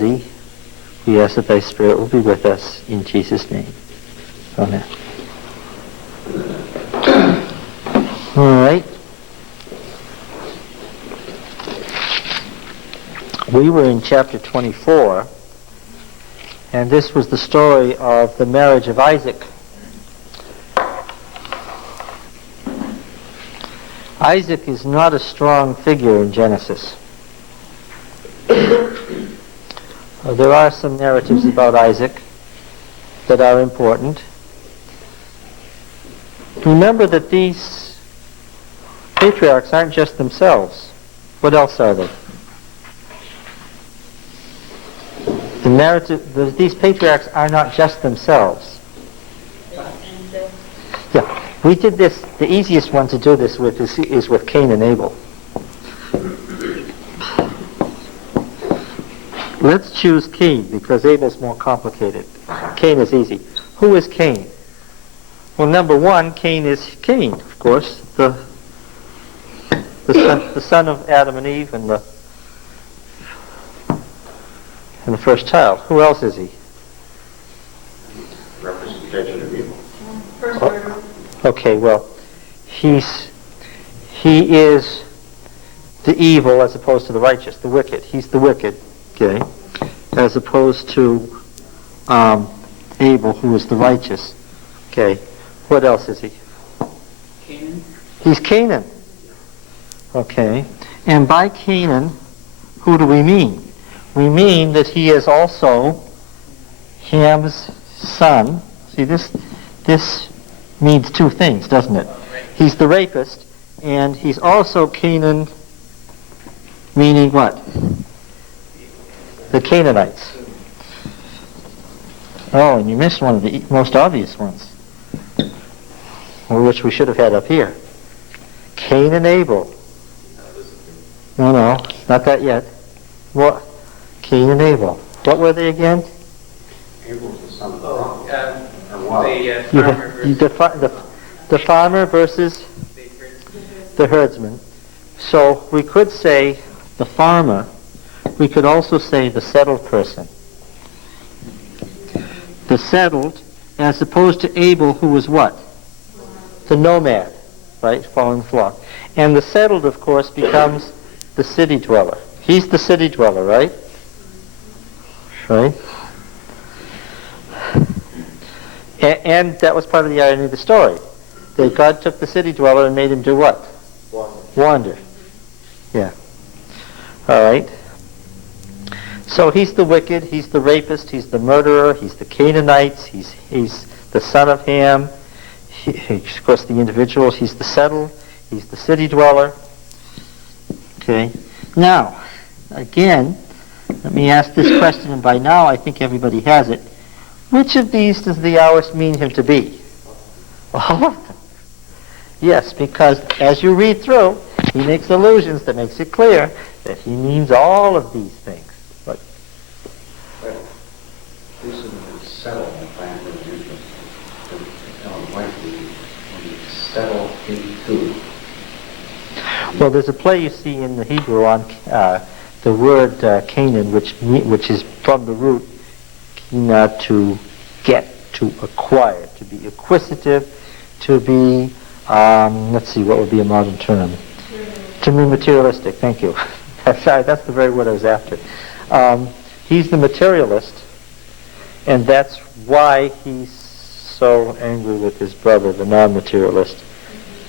We ask that thy Spirit will be with us in Jesus' name. Amen. All right. We were in chapter 24, and this was the story of the marriage of Isaac. Isaac is not a strong figure in Genesis. There are some narratives about Isaac that are important. Remember that these patriarchs aren't just themselves. What else are they? These patriarchs are not just themselves. Yeah, we did this. The easiest one to do this with is with Cain and Abel. Let's choose Cain because Abel's more complicated. Cain is easy. Who is Cain? Well, number one, Cain is Cain, of course, the son of Adam and Eve and the first child. Who else is he? Representation of evil. First murder. Okay, well, he is the evil as opposed to the righteous, the wicked. He's the wicked, okay, as opposed to Abel, who is the righteous. Okay, what else is he? Canaan. He's Canaan. Okay, and by Canaan, who do we mean? We mean that he is also Ham's son. See, this means two things, doesn't it? He's the rapist, and he's also Canaan, meaning what? The Canaanites. Oh, and you missed one of the most obvious ones, which we should have had up here. Cain and Abel. No, not that yet. What? Cain and Abel. What were they again? Abel was the son of the The farmer versus the herdsman. So we could say the farmer. We could also say the settled person. The settled, as opposed to Abel, who was what? The nomad, right? Following the flock. And the settled, of course, becomes the city dweller. He's the city dweller, right? Right? And that was part of the irony of the story. That God took the city dweller and made him do what? Wander. Yeah. All right. So he's the wicked, he's the rapist, he's the murderer, he's the Canaanites, he's the son of Ham. Of course, the individuals, he's the settled, he's the city dweller. Okay. Now, again, let me ask this question, and by now I think everybody has it. Which of these does the hourist mean him to be? All of them. Yes, because as you read through, he makes allusions that makes it clear that he means all of these things. But this is settled in family interest. When you settle into. Well, there's a play you see in the Hebrew on the word Canaan, which is from the root kina, to get, to acquire, to be acquisitive, to be, let's see, what would be a modern term? To be materialistic, thank you. Sorry, that's the very word I was after. He's the materialist, and that's why he's so angry with his brother, the non-materialist.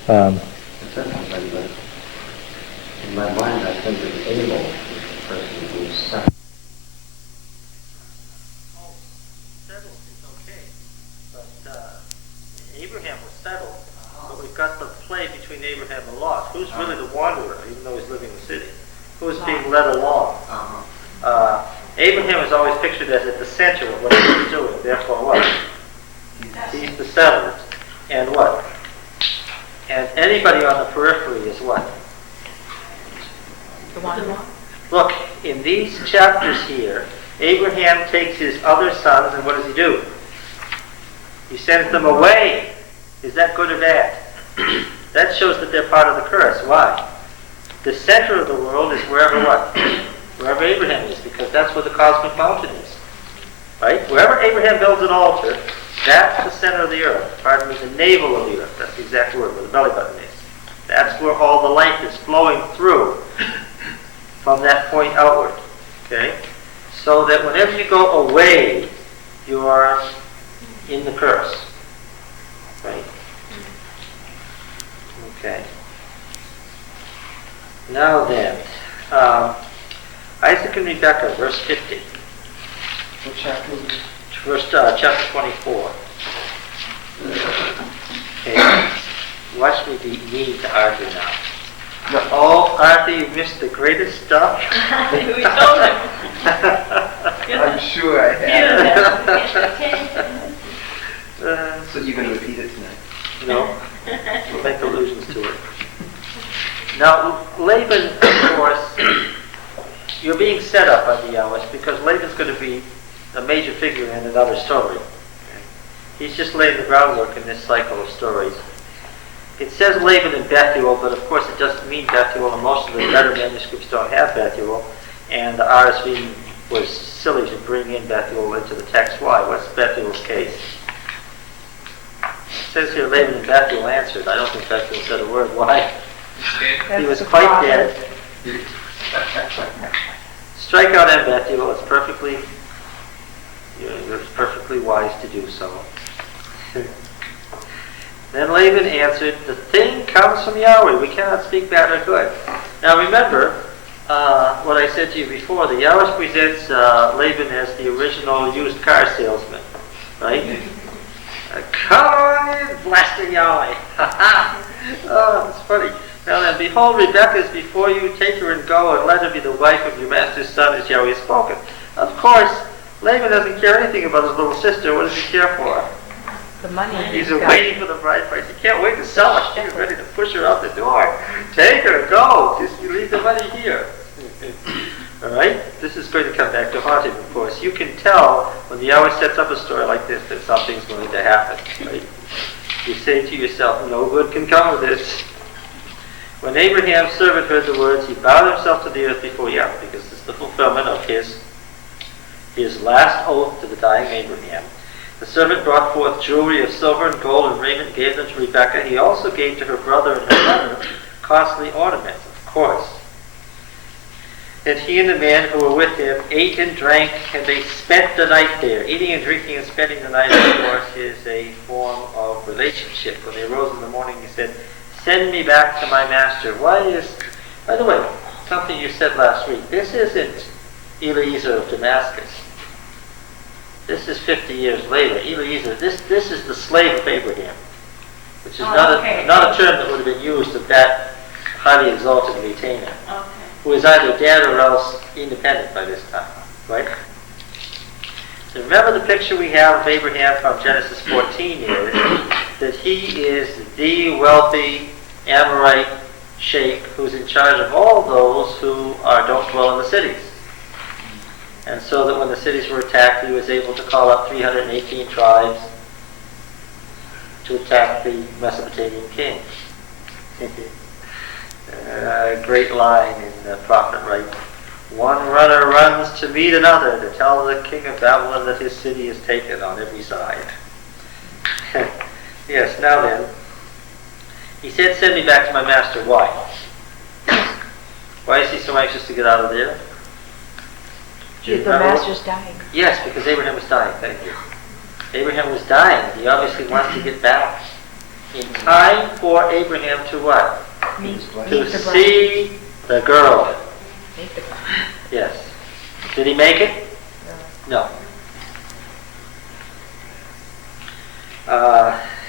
In my mind, I think that Abel is the person who's settled. Settled is okay, but Abraham was settled, but we've got the play between Abraham and Lot. Who's really the wanderer, even though he's living in the city? Who's being led along? Abraham is always pictured as at the center of what he's doing. Therefore, what? He's the settled. And what? And anybody on the periphery is what? The wanderer. Look, in these chapters here, Abraham takes his other sons, and what does he do? He sends them away. Is that good or bad? That shows that they're part of the curse. Why? The center of the world is wherever what? Wherever Abraham is, because that's where the cosmic mountain is. Right? Wherever Abraham builds an altar, that's the center of the earth. Pardon me, the navel of the earth. That's the exact word, where the belly button is. That's where all the life is flowing through from that point outward. Okay? So that whenever you go away, you are in the curse. Right? Okay. Now then, Isaac and Rebekah, verse 50. What chapter is it? Chapter 24. Okay. Watch me be mean to Arthur now. No. Oh, Arthur, you missed the greatest stuff. We told him. I'm sure I have. Uh, So you're going to repeat it tonight? no, we'll make allusions to it. Now, Laban, of course, you're being set up by the Yahweh because Laban's going to be a major figure in another story. He's just laying the groundwork in this cycle of stories. It says Laban and Bethuel, but of course it doesn't mean Bethuel, and most of the better manuscripts don't have Bethuel, and the RSV was silly to bring in Bethuel into the text. Why? What's Bethuel's case? It says here Laban and Bethuel answered. I don't think Bethuel said a word. Why? He was quite dead. Strike out M, Bethuel. It's perfectly wise to do so. Then Laban answered, the thing comes from Yahweh. We cannot speak bad or good. Now remember what I said to you before. The Yahweh presents Laban as the original used car salesman. Right? Come on in, blasting Yahweh. Oh, it's funny. Now then, behold, Rebekah is before you. Take her and go, and let her be the wife of your master's son, as Yahweh has spoken. Of course, Laban doesn't care anything about his little sister. What does he care for? The money. He's waiting for the bride price. He can't wait to sell her. He's ready to push her out the door. Take her, go. Just you leave the money here. All right? This is going to come back to haunt him, of course. You can tell when the Yahweh sets up a story like this that something's going to happen. Right? You say to yourself, no good can come of this. When Abraham's servant heard the words, he bowed himself to the earth before Yahweh, because it's the fulfillment of his last oath to the dying Abraham. The servant brought forth jewelry of silver and gold and raiment and gave them to Rebekah. He also gave to her brother and her mother costly ornaments, of course. And he and the man who were with him ate and drank, and they spent the night there. Eating and drinking and spending the night, of course, is a form of relationship. When they arose in the morning, he said, send me back to my master. By the way, something you said last week, this isn't Eliezer of Damascus. This is 50 years later. Eliezer, this is the slave of Abraham, which is not a term that would have been used of that highly exalted retainer, who is either dead or else independent by this time, right? So remember the picture we have of Abraham from Genesis 14 is that he is the wealthy Amorite sheikh who's in charge of all those who don't dwell in the cities. And so that when the cities were attacked, he was able to call up 318 tribes to attack the Mesopotamian king. Great line in the prophet, right? One runner runs to meet another to tell the king of Babylon that his city is taken on every side. Yes, now then, he said, send me back to my master. Why? Why is he so anxious to get out of there? The master's dying. Yes, because Abraham was dying. Thank you. Abraham was dying. He obviously wants to get back. In time for Abraham to what? To see the girl. Meet the bride. Yes. Did he make it? No.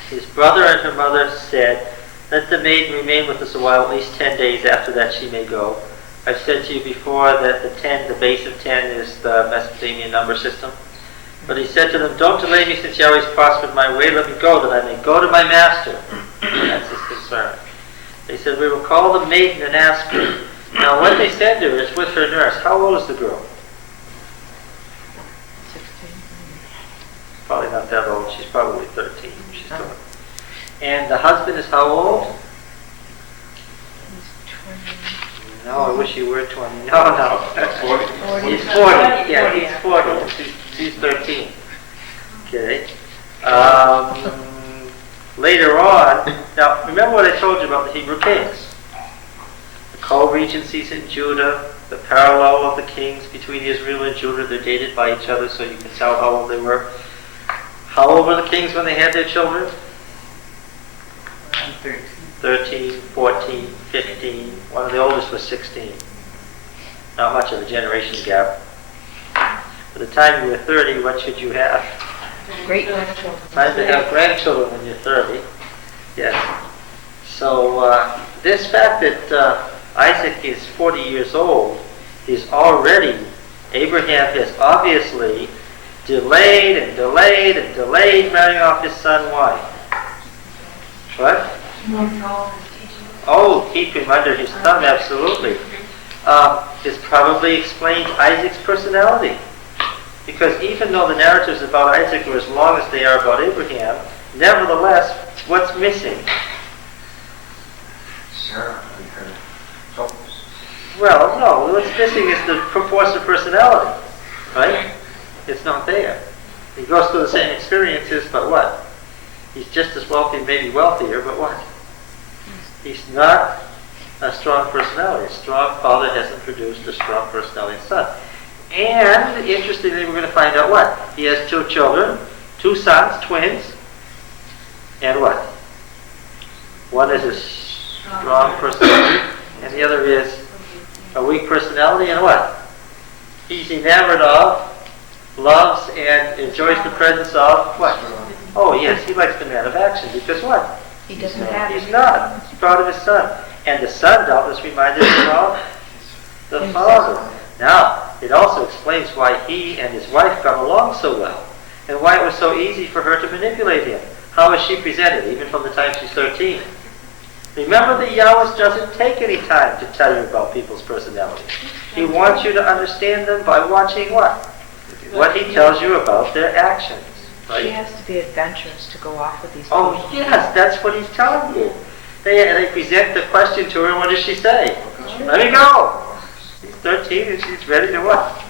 His brother and her mother said, let the maiden remain with us a while, at least 10 days. After that she may go. I've said to you before that the base of 10 is the Mesopotamian number system. But he said to them, don't delay me since Yahweh has prospered my way. Let me go that I may go to my master. That's his concern. They said, we will call the maiden and ask her. Now what they send her is with her nurse. How old is the girl? 16. Probably not that old. She's probably 13. She's still. And the husband is how old? He's 20. No, I wish you were 20. No. He's 40. Yeah, he's 40. She's 13. Okay. Later on, now remember what I told you about the Hebrew kings. The co-regencies in Judah, the parallel of the kings between Israel and Judah, they're dated by each other so you can tell how old they were. How old were the kings when they had their children? 13, 14, 15. One of the oldest was 16. Not much of a generation gap. By the time you were 30, what should you have? Great grandchildren. Time to have grandchildren when you're 30. Yes. So this fact that Isaac is 40 years old is already, Abraham has obviously delayed and delayed and delayed marrying off his son. Why? What? Oh, keep him under his thumb, absolutely. This probably explains Isaac's personality. Because even though the narratives about Isaac are as long as they are about Abraham, nevertheless, what's missing? Sarah and her focus. Well, no, what's missing is the force of personality, right? It's not there. He goes through the same experiences, but what? He's just as wealthy, maybe wealthier, but what? He's not a strong personality. A strong father hasn't produced a strong personality son. And, interestingly, we're going to find out what? He has 2 children, 2 sons, twins, and what? One is a strong personality, and the other is a weak personality, and what? He's enamored of, loves, and enjoys the presence of what? Oh, yes, he likes the man of action, because what? He doesn't have He's not. He's proud of his son. And the son doubtless reminded him of the father. Now, it also explains why he and his wife got along so well, and why it was so easy for her to manipulate him. How is she presented, even from the time she's 13? Remember that Yahweh doesn't take any time to tell you about people's personalities. He wants you to understand them by watching what? What he tells you about their actions. Right? She has to be adventurous to go off with these Oh, people. yes, that's what he's telling you. They present the question to her, and what does she say? Let me go. She's 13 and she's ready to what?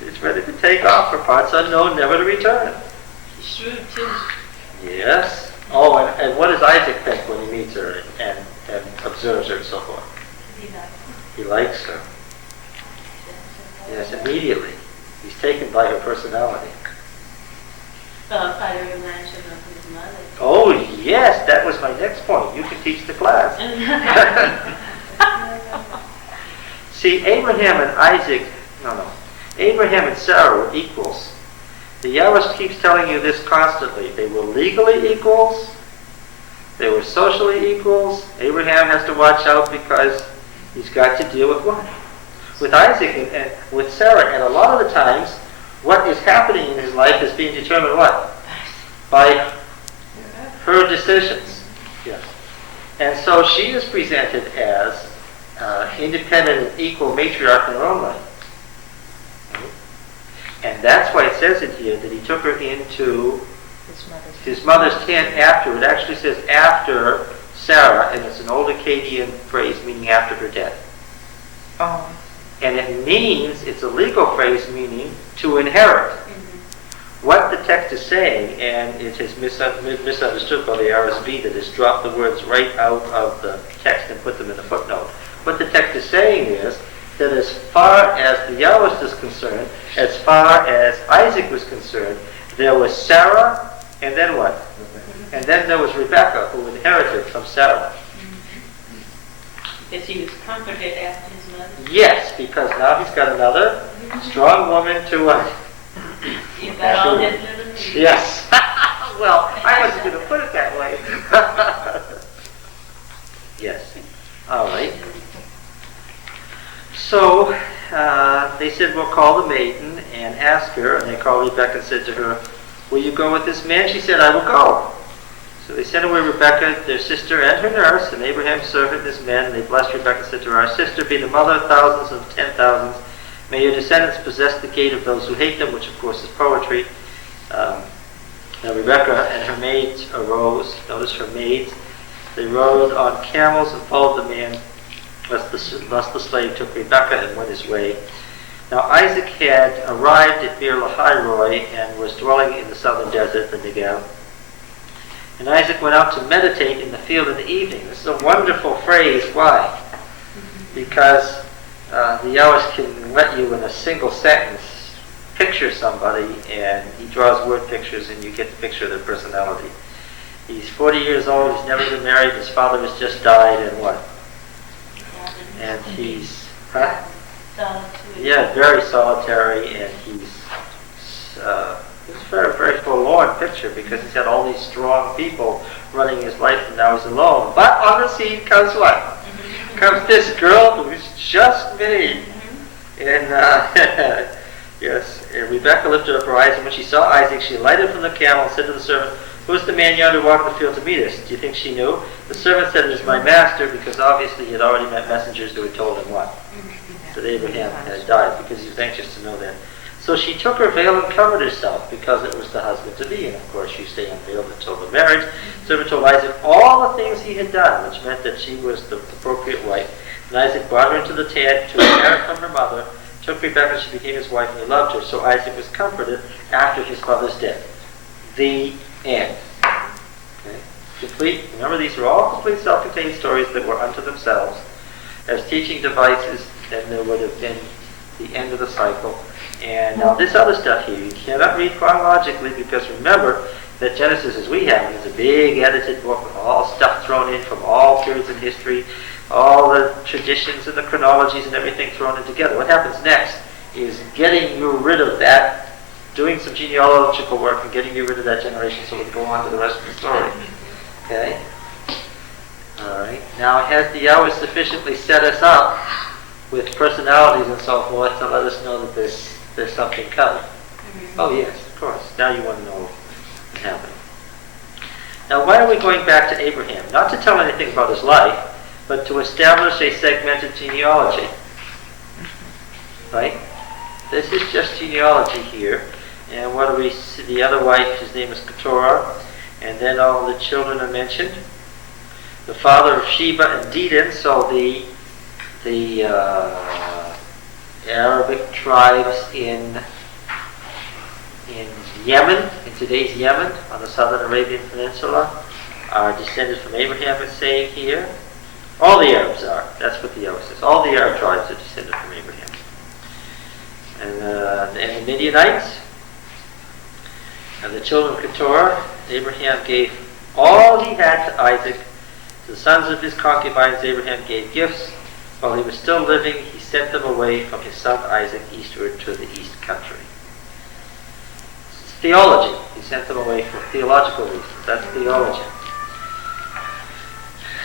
She's ready to take off for parts unknown, never to return. Shrewd too. Yes. Oh, and what does Isaac think when he meets her and observes her and so forth? He likes her. Yes, immediately. He's taken by her personality. By the reminds him of his mother. Oh, yes, that was my next point. You can teach the class. See, Abraham and Sarah were equals. The Yahweh keeps telling you this constantly. They were legally equals. They were socially equals. Abraham has to watch out because he's got to deal with what? With Isaac and with Sarah. And a lot of the times, what is happening in his life is being determined what? By her decisions. Yes. And so she is presented as independent and equal matriarch in her own life. And that's why it says in here that he took her into his mother's tent after. It actually says after Sarah, and it's an old Akkadian phrase meaning after her death. Oh. And it means, it's a legal phrase meaning to inherit. What the text is saying, and it is misunderstood by the RSV that has dropped the words right out of the text and put them in the footnote. What the text is saying is that as far as the Yahweh is concerned, as far as Isaac was concerned, there was Sarah, and then what? And then there was Rebekah, who inherited from Sarah. Because he was comforted after his mother. Yes, because now he's got another strong woman to what? You got all his little needs. Yes. Well, I wasn't going to put it that way. Yes. All right. So they said, we'll call the maiden and ask her. And they called Rebekah and said to her, will you go with this man? She said, I will go. So they sent away Rebekah, their sister, and her nurse, and Abraham's servant, this man. And they blessed Rebekah and said to her, our sister, be the mother of thousands and 10,000s. May your descendants possess the gate of those who hate them, which of course is poetry. Now Rebekah and her maids arose. Notice her maids. They rode on camels and followed the man lest the slave took Rebekah and went his way. Now Isaac had arrived at Beer Lahai and was dwelling in the southern desert, the Negev. And Isaac went out to meditate in the field in the evening. This is a wonderful phrase. Why? Because the Yahweh can let you in a single sentence picture somebody, and he draws word pictures and you get the picture of their personality. He's 40 years old, he's never been married, his father has just died, and what? And he's, yeah, very solitary, and he's it's a very, very forlorn picture because he's had all these strong people running his life and now he's alone. But on the scene comes what? Comes this girl who's just me. And yes, and Rebekah lifted up her eyes, and when she saw Isaac, she alighted from the camel and said to the servant, "Who is the man yonder walking the field to meet us?" Do you think she knew? The servant said, "It is my master," because obviously he had already met messengers who had told him what? That Abraham had died, because he was anxious to know that. So she took her veil and covered herself, because it was the husband-to-be, and of course you stay unveiled until the marriage. The servant told Isaac all the things he had done, which meant that she was the appropriate wife. And Isaac brought her into the tent to inherit from her mother, took Rebekah, and she became his wife, and he loved her. So Isaac was comforted after his mother's death. The end. Okay? Complete. Remember, these are all complete self-contained stories that were unto themselves. As teaching devices, then there would have been the end of the cycle. And now this other stuff here, you cannot read chronologically, because remember that Genesis as we have it is a big edited book with all stuff thrown in from all periods in history, all the traditions and the chronologies and everything thrown in together. What happens next is getting you rid of that, doing some genealogical work and getting you rid of that generation so we can go on to the rest of the story. Okay? Alright. Now, has the Yahweh sufficiently set us up with personalities and so forth to let us know that there's something coming? Oh yes, of course. Now you want to know what's happening. Now, why are we going back to Abraham? Not to tell anything about his life, but to establish a segmented genealogy. Right? This is just genealogy here. And what do we see? The other wife, his name is Keturah, and then all the children are mentioned. The father of Sheba and Dedan, so the Arabic tribes in Yemen, in today's Yemen, on the southern Arabian Peninsula, are descended from Abraham, it's saying here. All the Arabs are. That's what the Yahweh says. All the Arab tribes are descended from Abraham. And the Midianites, and the children of Keturah, Abraham gave all he had to Isaac. To the sons of his concubines, Abraham gave gifts. While he was still living, he sent them away from his son Isaac eastward to the east country. It's theology. He sent them away for theological reasons. That's theology.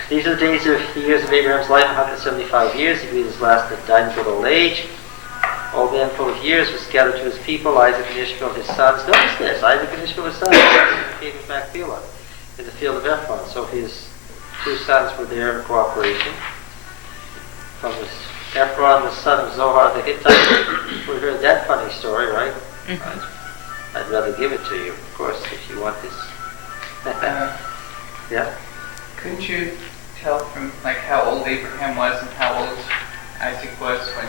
These are the years of Abraham's life, 175 years. He breathed his last and died in good old age. Old man full of years was scattered to his people, Isaac and Ishmael his sons. Notice this, Isaac and Ishmael his sons came in Machpelah, in the field of Ephron. So his two sons were there in cooperation. From Ephron, the son of Zohar the Hittite. We heard that funny story, right? I'd rather give it to you, of course, if you want this. Yeah? Couldn't you tell from like how old Abraham was and how old Isaac was when,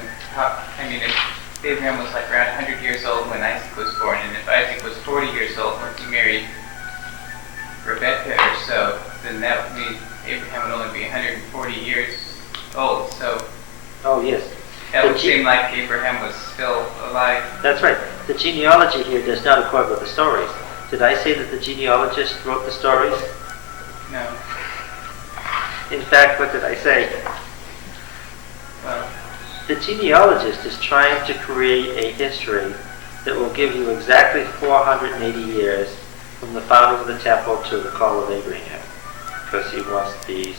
if Abraham was like around 100 years old when Isaac was born, and if Isaac was 40 years old when he married Rebekah or so, then that would mean Abraham would only be 140 years old. So oh yes, that would seem like Abraham was still alive. That's right. The genealogy here does not accord with the stories. Did I say that the genealogist wrote the stories? No. In fact, what did I say? Well, the genealogist is trying to create a history that will give you exactly 480 years from the founding of the temple to the call of Abraham, because he wants these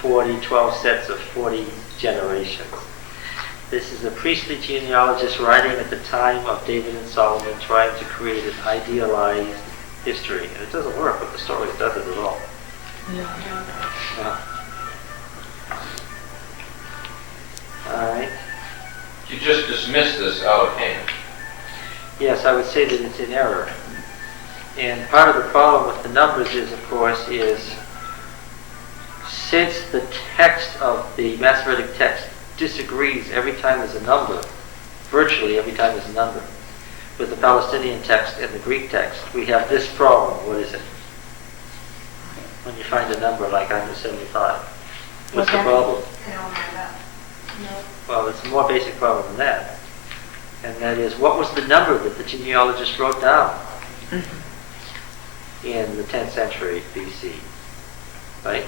12 sets of 40 generations. This is a priestly genealogist writing at the time of David and Solomon, trying to create an idealized history. And it doesn't work with the stories, does it at all? No. Alright. You just dismissed this out of hand. Yes, I would say that it's in error. And part of the problem with the numbers is, of course, is since the text of the Masoretic text disagrees every time there's a number, virtually every time there's a number, with the Palestinian text and the Greek text, we have this problem. What is it? When you find a number like 175, what's the problem? Well, it's a more basic problem than that. And that is, what was the number that the genealogist wrote down in the 10th century BC? Right?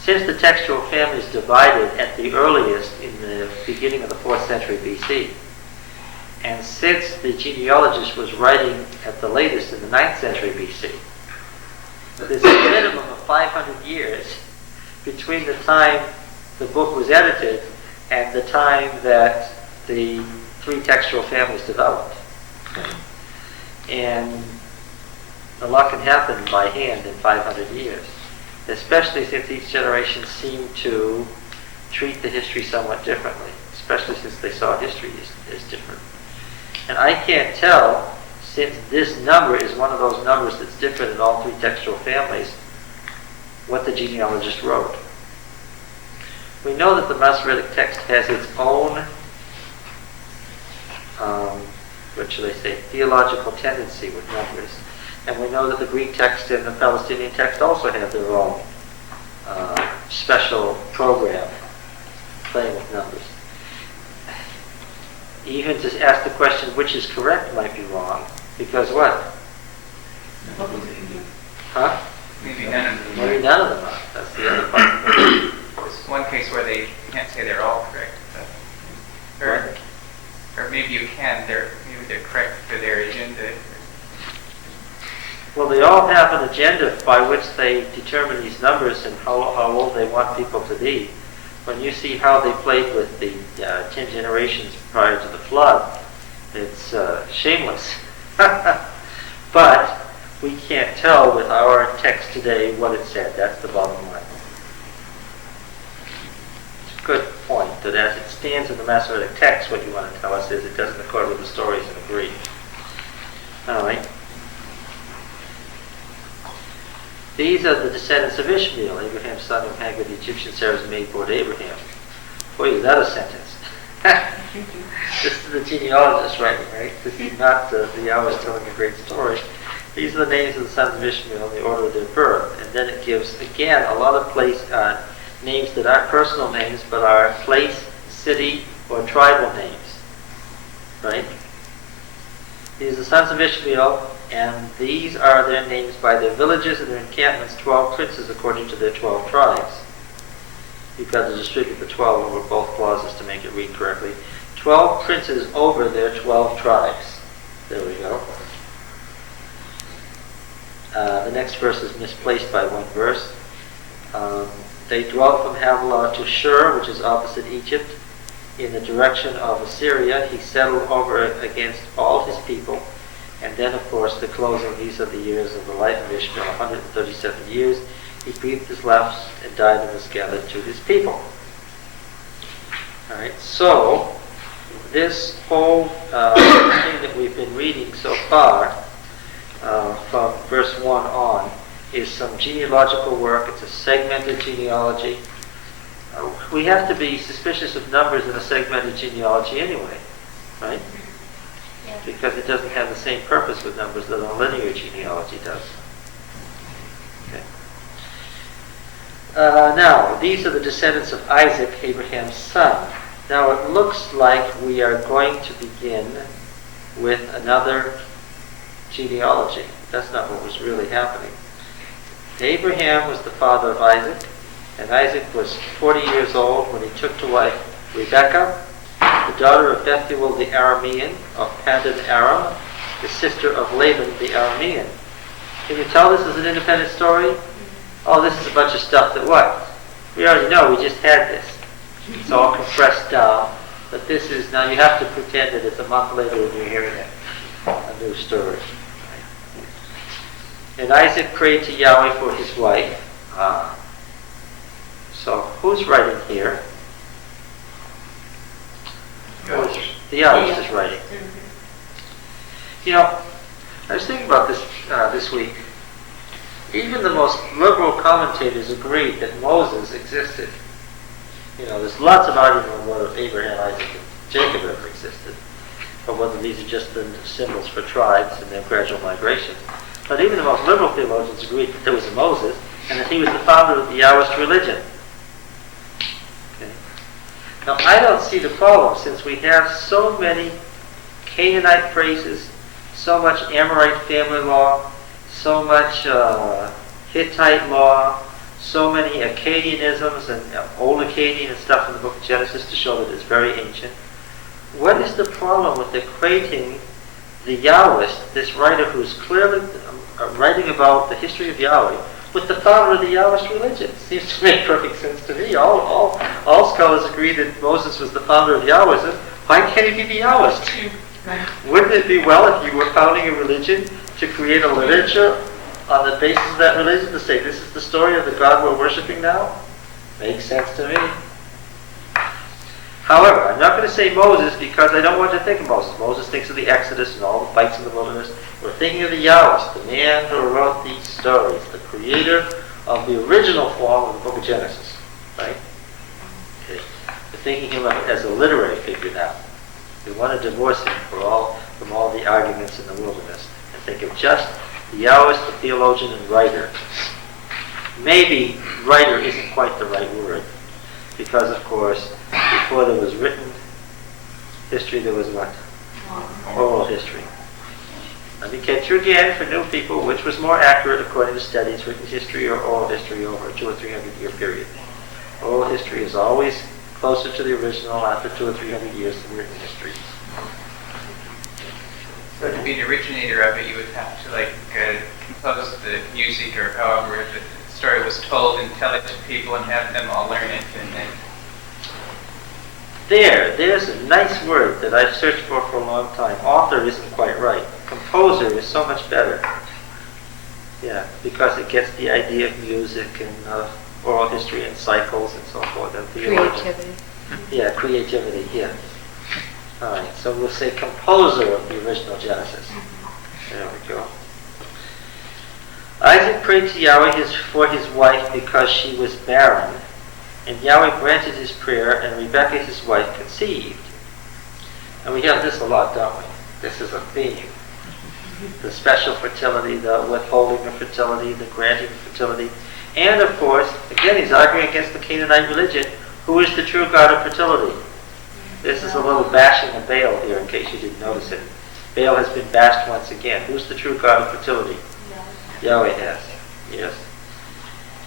Since the textual family is divided at the earliest in the beginning of the 4th century BC, and since the genealogist was writing at the latest in the 9th century BC, there's a minimum of 500 years between the time the book was edited and the time that the three textual families developed. And a lot can happen by hand in 500 years, especially since each generation seemed to treat the history somewhat differently, especially since they saw history as different. And I can't tell, since this number is one of those numbers that's different in all three textual families, what the genealogist wrote. We know that the Masoretic text has its own, what should I say, theological tendency with numbers. And we know that the Greek text and the Palestinian text also have their own special program playing with numbers. Even to ask the question which is correct might be wrong, because what? Huh? Maybe none of them. Maybe none of them are. That's the other part. There's one case where they can't say they're all correct. Or maybe you can. Maybe they're correct for their agenda. Well, they all have an agenda by which they determine these numbers and how old they want people to be. When you see how they played with the 10 generations prior to the flood, it's shameless. But we can't tell with our text today what it said. That's the bottom line. It's a good point that as it stands in the Masoretic text, what you want to tell us is it doesn't accord with the stories in the Greek. All right. These are the descendants of Ishmael, Abraham's son of Hagar, the Egyptian, Sarah's maid, bore Abraham. Boy, is that a sentence. This is the genealogist writing, right? This is not the hours telling a great story. These are the names of the sons of Ishmael in the order of their birth. And then it gives, again, a lot of place names that aren't personal names, but are place, city, or tribal names. Right? These are the sons of Ishmael, and these are their names by their villages and their encampments, 12 princes according to their 12 tribes. You've got to distribute the 12 over both clauses to make it read correctly. 12 princes over their 12 tribes. There we go. The next verse is misplaced by one verse. They dwelt from Havilah to Shur, which is opposite Egypt, in the direction of Assyria. He settled over against all his people. And then, of course, the closing, these are the years of the life of Ishmael, 137 years. He breathed his last and died and was gathered to his people. All right, so this whole thing that we've been reading so far, from verse 1 on, is some genealogical work. It's a segmented genealogy. We have to be suspicious of numbers in a segmented genealogy anyway, right? Because it doesn't have the same purpose with numbers that a linear genealogy does. Okay. Now, these are the descendants of Isaac, Abraham's son. Now, it looks like we are going to begin with another genealogy. That's not what was really happening. Abraham was the father of Isaac, and Isaac was 40 years old when he took to wife Rebekah, the daughter of Bethuel the Aramean of Paddan Aram, the sister of Laban the Aramean. Can you tell this is an independent story? Oh, this is a bunch of stuff that what? We already know, we just had this. It's all compressed down. But this is, now you have to pretend that it's a month later when you're hearing it. A new story. And Isaac prayed to Yahweh for his wife. So, who's writing here? The eldest is writing. You know, I was thinking about this this week. even the most liberal commentators agreed that Moses existed. There's lots of argument on whether Abraham, Isaac, and Jacob ever existed, or whether these are just the symbols for tribes and their gradual migration. But even the most liberal theologians agreed that there was a Moses, and that he was the founder of the Yahwist religion. Okay. Now, I don't see the problem, since we have so many Canaanite phrases, so much Amorite family law, so much Hittite law, so many Akkadianisms and Old Akkadian and stuff in the book of Genesis to show that it's very ancient. What is the problem with equating the Yahwist, this writer who's clearly writing about the history of Yahweh, with the founder of the Yahwist religion? It seems to make perfect sense to me. All scholars agree that Moses was the founder of Yahwism. Why can't he be the Yahwist? Wouldn't it be well if you were founding a religion to create a literature on the basis of that religion to say this is the story of the God we're worshiping now? Makes sense to me. However, I'm not going to say Moses because I don't want to think of Moses. Moses thinks of the Exodus and all the fights in the wilderness. We're thinking of the Yahwist, the man who wrote these stories, the creator of the original form of the book of Genesis. Right? Okay. We're thinking of him as a literary figure now. We want to divorce him from all the arguments in the wilderness and think of just the Yahwist, the theologian and writer. Maybe writer isn't quite the right word, because of course, before there was written history, there was what? Oral history. Let me catch you again for new people, which was more accurate according to studies, written history or oral history over a 200 or 300 year period. Oral history is always closer to the original after 200 or 300 years than written history. So to be an originator of it, you would have to compose the music or however the story was told and tell it to people and have them all learn it, and then... There's a nice word that I've searched for a long time. Author isn't quite right. Composer is so much better. Yeah, because it gets the idea of music and oral history and cycles and so forth. And Creativity. Yeah, creativity, yeah. All right, so we'll say composer of the original Genesis. There we go. Isaac prayed to Yahweh for his wife because she was barren, and Yahweh granted his prayer, and Rebekah, his wife, conceived. And we have this a lot, don't we? This is a theme. The special fertility, the withholding of fertility, the granting of fertility. And of course, again, he's arguing against the Canaanite religion. Who is the true God of fertility? This is a little bashing of Baal here, in case you didn't notice it. Baal has been bashed once again. Who's the true God of fertility? Yahweh has. Yes.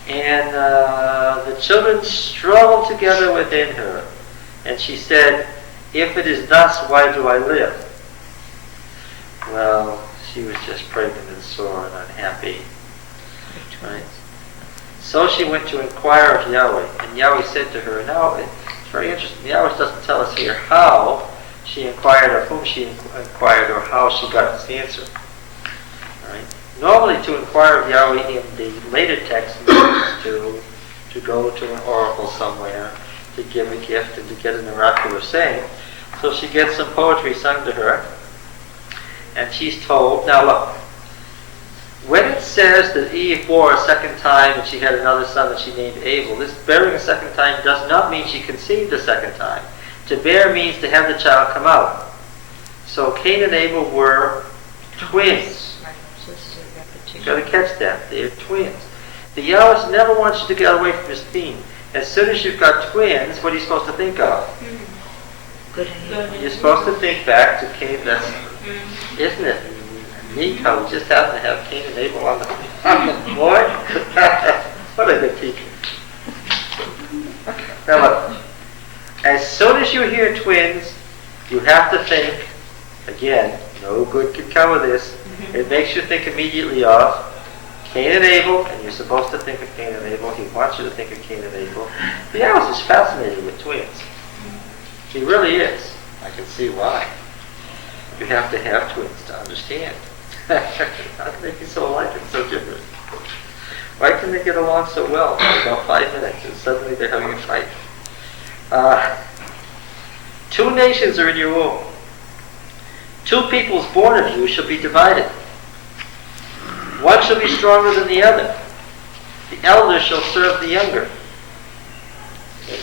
And the children struggled together within her. And she said, if it is thus, why do I live? Well, she was just pregnant and sore and unhappy. Right? So she went to inquire of Yahweh. And Yahweh said to her, now it's very interesting. Yahweh doesn't tell us here how she inquired, or whom she inquired, or how she got this answer. Right? Normally, to inquire of Yahweh in the later text means to go to an oracle somewhere, to give a gift, and to get an oracular saying. So she gets some poetry sung to her, and she's told, now look, when it says that Eve bore a second time and she had another son that she named Abel, this bearing a second time does not mean she conceived a second time. To bear means to have the child come out. So Cain and Abel were twins. You've got to catch that. They're twins. The Yahweh never wants you to get away from his theme. As soon as you've got twins, what are you supposed to think of? Good. You're supposed to think back to Cain. That's, isn't it neat how we just happen to have Cain and Abel on the board? What a good teacher. Now look, as soon as you hear twins, you have to think, again, no good could come of this. It makes you think immediately of Cain and Abel, and you're supposed to think of Cain and Abel. He wants you to think of Cain and Abel. The Yahweh is fascinated with twins. He really is. I can see why. You have to have twins to understand. How can they be so alike and so different? Why can they get along so well for about 5 minutes and suddenly they're having a fight? 2 nations are in your womb. 2 peoples born of you shall be divided. One shall be stronger than the other. The elder shall serve the younger. Okay.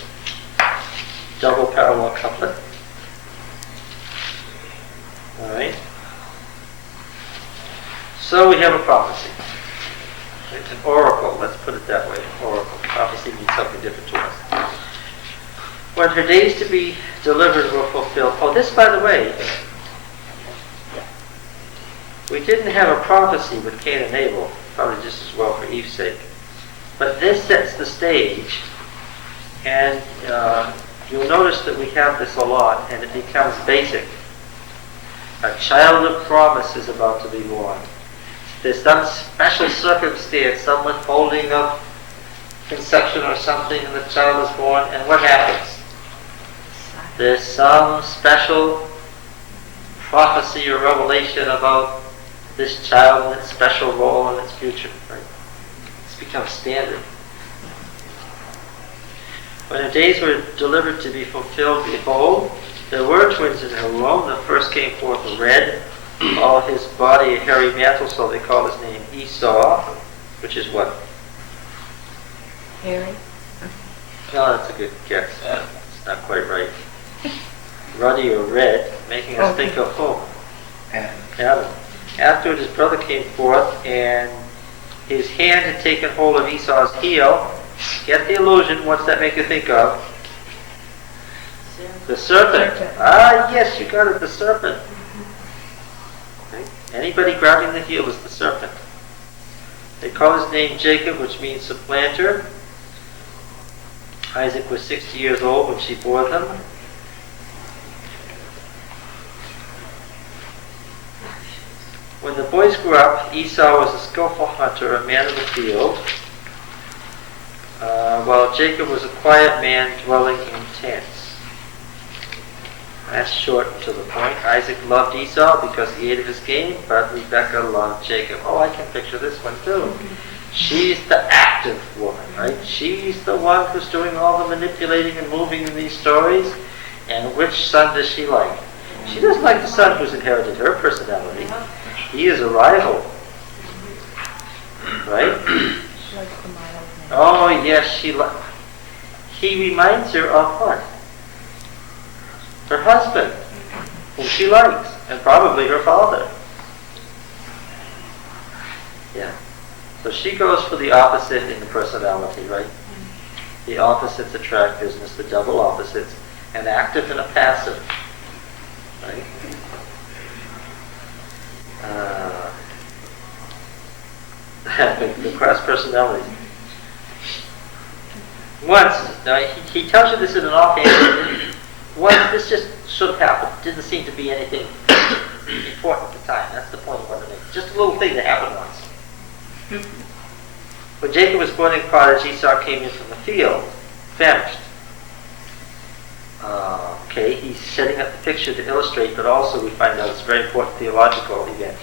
Double parallel couplet. All right. So we have a prophecy. It's an oracle, let's put it that way. Oracle. Prophecy means something different to us. When her days to be delivered were fulfilled. Oh, this, by the way, we didn't have a prophecy with Cain and Abel, probably just as well for Eve's sake. But this sets the stage, and you'll notice that we have this a lot, and it becomes basic. A child of promise is about to be born. There's some special circumstance, some withholding of conception or something, and the child is born, and what happens? There's some special prophecy or revelation about this child and its special role in its future. Right? It's become standard. When the days were delivered to be fulfilled, behold, there were twins in her womb. The first came forth red, all his body a hairy mantle, so they call his name Esau, which is what? Harry? No, that's a good guess. It's not quite right. Ruddy or red, making us think of whom? Adam. Afterward his brother came forth, and his hand had taken hold of Esau's heel. Get the illusion, what's that make you think of? The serpent. Ah, yes, you got it, the serpent. Okay. Anybody grabbing the heel is the serpent. They call his name Jacob, which means supplanter. Isaac was 60 years old when she bore them. When the boys grew up, Esau was a skillful hunter, a man of the field, while Jacob was a quiet man dwelling in tents. That's short and to the point. Isaac loved Esau because he ate of his game, but Rebekah loved Jacob. Oh, I can picture this one too. She's the active woman, right? She's the one who's doing all the manipulating and moving in these stories. And which son does she like? She doesn't like the son who's inherited her personality. He is a rival. Right? Oh, yes, he reminds her of what? Her husband, whom she likes, and probably her father. Yeah. So she goes for the opposite in the personality, right? The opposites attract business, the double opposites, an active and a passive. Right? The cross personalities. Once, now he tells you this in an offhand. Once, this just sort of happened. Didn't seem to be anything important at the time. That's the point of what it is. Just a little thing that happened once. When Jacob was born in cottage, Esau came in from the field, famished. Okay, he's setting up the picture to illustrate, but also we find out it's a very important theological event.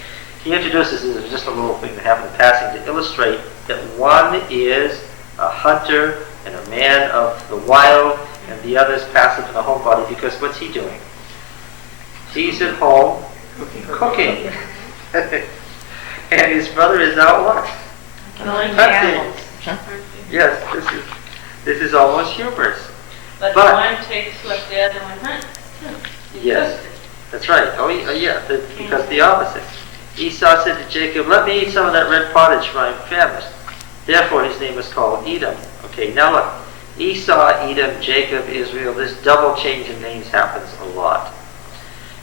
He introduces this as just a little thing that happened in passing to illustrate that one is a hunter and a man of the wild, and the other is passive in a homebody, because what's he doing? He's at home cooking. And his brother is out what? Killing animals. Yes, this is almost humorous. But the one takes what the other one hunts. Yes, that's right. Oh, yeah, because the opposite. Esau said to Jacob, let me eat some of that red pottage, for I am famished. Therefore his name was called Edom. Okay, now look. Esau, Edom, Jacob, Israel. This double change in names happens a lot.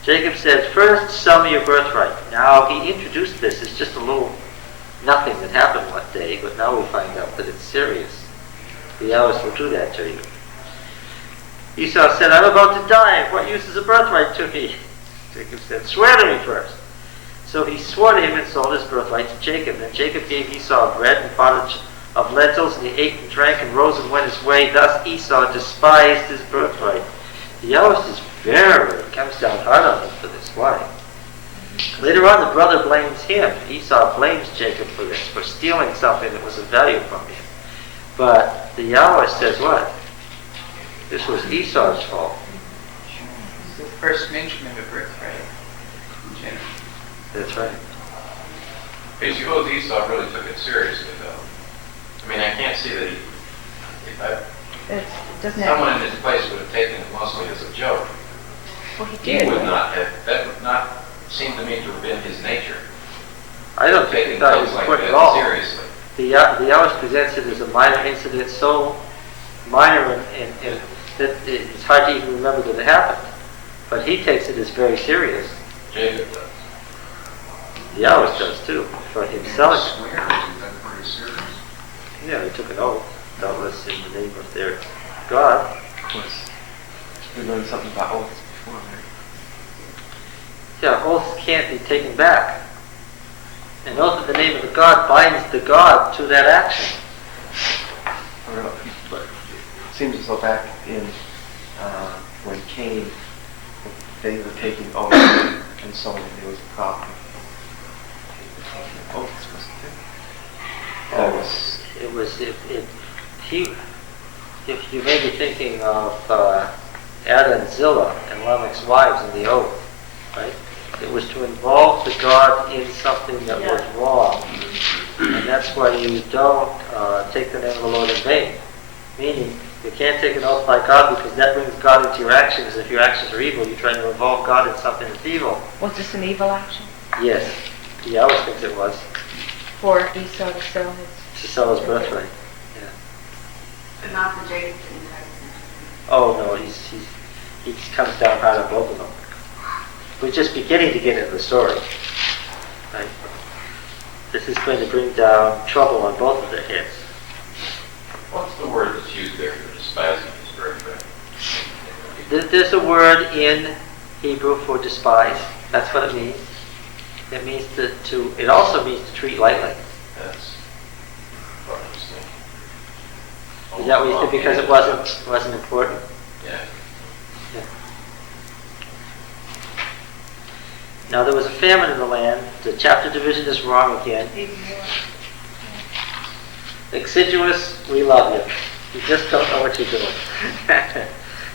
Jacob said, first sell me your birthright. Now he introduced this as just a little nothing that happened one day, but now we find out that it's serious. The hours will do that to you. Esau said, I'm about to die. What use is a birthright to me? Jacob said, swear to me first. So he swore to him and sold his birthright to Jacob. Then Jacob gave Esau bread and pottage of lentils, and he ate and drank and rose and went his way. Thus Esau despised his birthright. The eldest is very, comes down hard on him for this. Why? Later on, the brother blames him. Esau blames Jacob for this, for stealing something that was of value from him. But the Yahweh says what? This was Esau's fault. It's the first mention of a birthright. That's right. Hey, suppose Esau really took it seriously, though. I mean, I can't see that It doesn't someone have, in his place would have taken it mostly as a joke. well, he He did. would not have, that would not seem to me to have been his nature. I don't think he Taking thought it things was like important at that all. seriously. The hours presents it as a minor incident, so minor and that it's hard to even remember that it happened. But he takes it as very serious. Jacob does. The hours does too, for him selling it. Swear, is that pretty serious? Yeah, they took an oath, doubtless in the name of their God. Of course. We learned something about oaths before, right? Yeah, oaths can't be taken back. An oath in the name of the God binds the God to that action. I don't know, but it seems as though back in when Cain, they were taking oaths and so on, there was a problem. Oaths, wasn't there? That was It was, if you may be thinking of Ada and Zillah and Lamech's wives in the oath, right? It was to involve the God in something that was wrong. And that's why you don't take the name of the Lord in vain. Meaning, you can't take an oath by God because that brings God into your actions. If your actions are evil, you're trying to involve God in something that's evil. Was this an evil action Yes, he always thinks it was. for Esau to sell his? To sell his birthright. Yeah. But not the Jacob thing. Oh no, he comes down hard on both of them. We're just beginning to get into the story. Right? This is going to bring down trouble on both of their heads. What's the word that's used there for despising his birthright? There's a word in Hebrew for despise. That's what it means. It means it also means to treat lightly. That's what I was thinking. Is that what you said? Because it wasn't important? Yeah. Yeah. Now there was a famine in the land. The chapter division is wrong again. Exiguous, we love you. You just don't know what you're doing.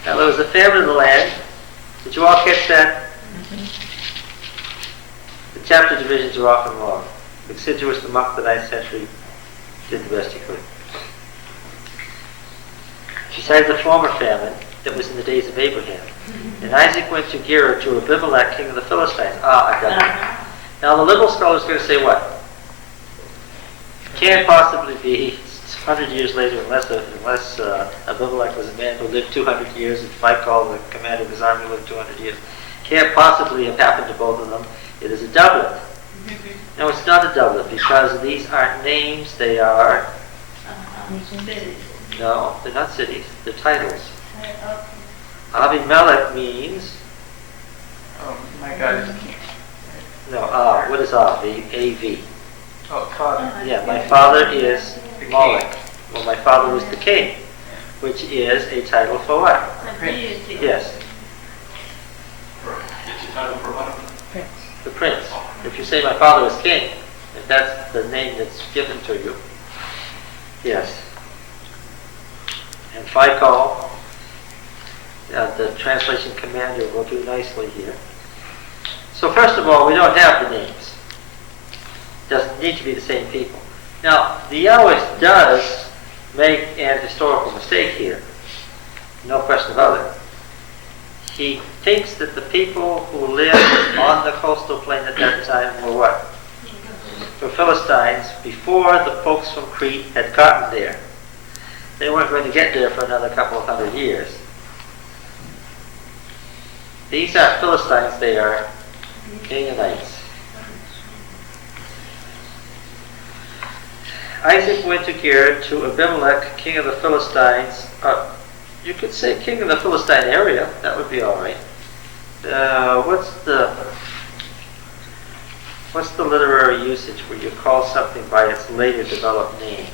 Now there was a famine in the land. Did you all catch that? The chapter divisions are often wrong. Exiguous, the monk of the 9th century, did the best he could. Besides the former famine that was in the days of Abraham. And Isaac went to Gerar to Abimelech, king of the Philistines. I've got it. Now the liberal scholar is going to say what? Can't possibly be 100 years later unless Abimelech was a man who lived 200 years and Phicol, the commander of his army, lived 200 years. Can't possibly have happened to both of them. It is a doublet. No, it's not a doublet because these aren't names. They are... No, they're not cities. They're titles. Abimelech means... Oh, my God is king. No, what is A-V? Oh, father. Yeah, my father is The Moloch. king. Well, my father was the king, which is a title for what? Yes, It's a title for what? Prince. the prince. If you say my father was king, if that's the name that's given to you, yes. And Phicol, the translation commander, will do nicely here. So first of all, we don't have the names. Doesn't need to be the same people. Now, the Yahwist does make an historical mistake here. No question about it. He thinks that the people who lived on the coastal plain at that time were what? The Philistines, before the folks from Crete had gotten there. They weren't going to get there for another couple of 100 years. These are Philistines, they are Canaanites. Isaac went to Gerar to Abimelech, king of the Philistines. You could say king of the Philistine area. That would be all right. What's the literary usage where you call something by its later developed name?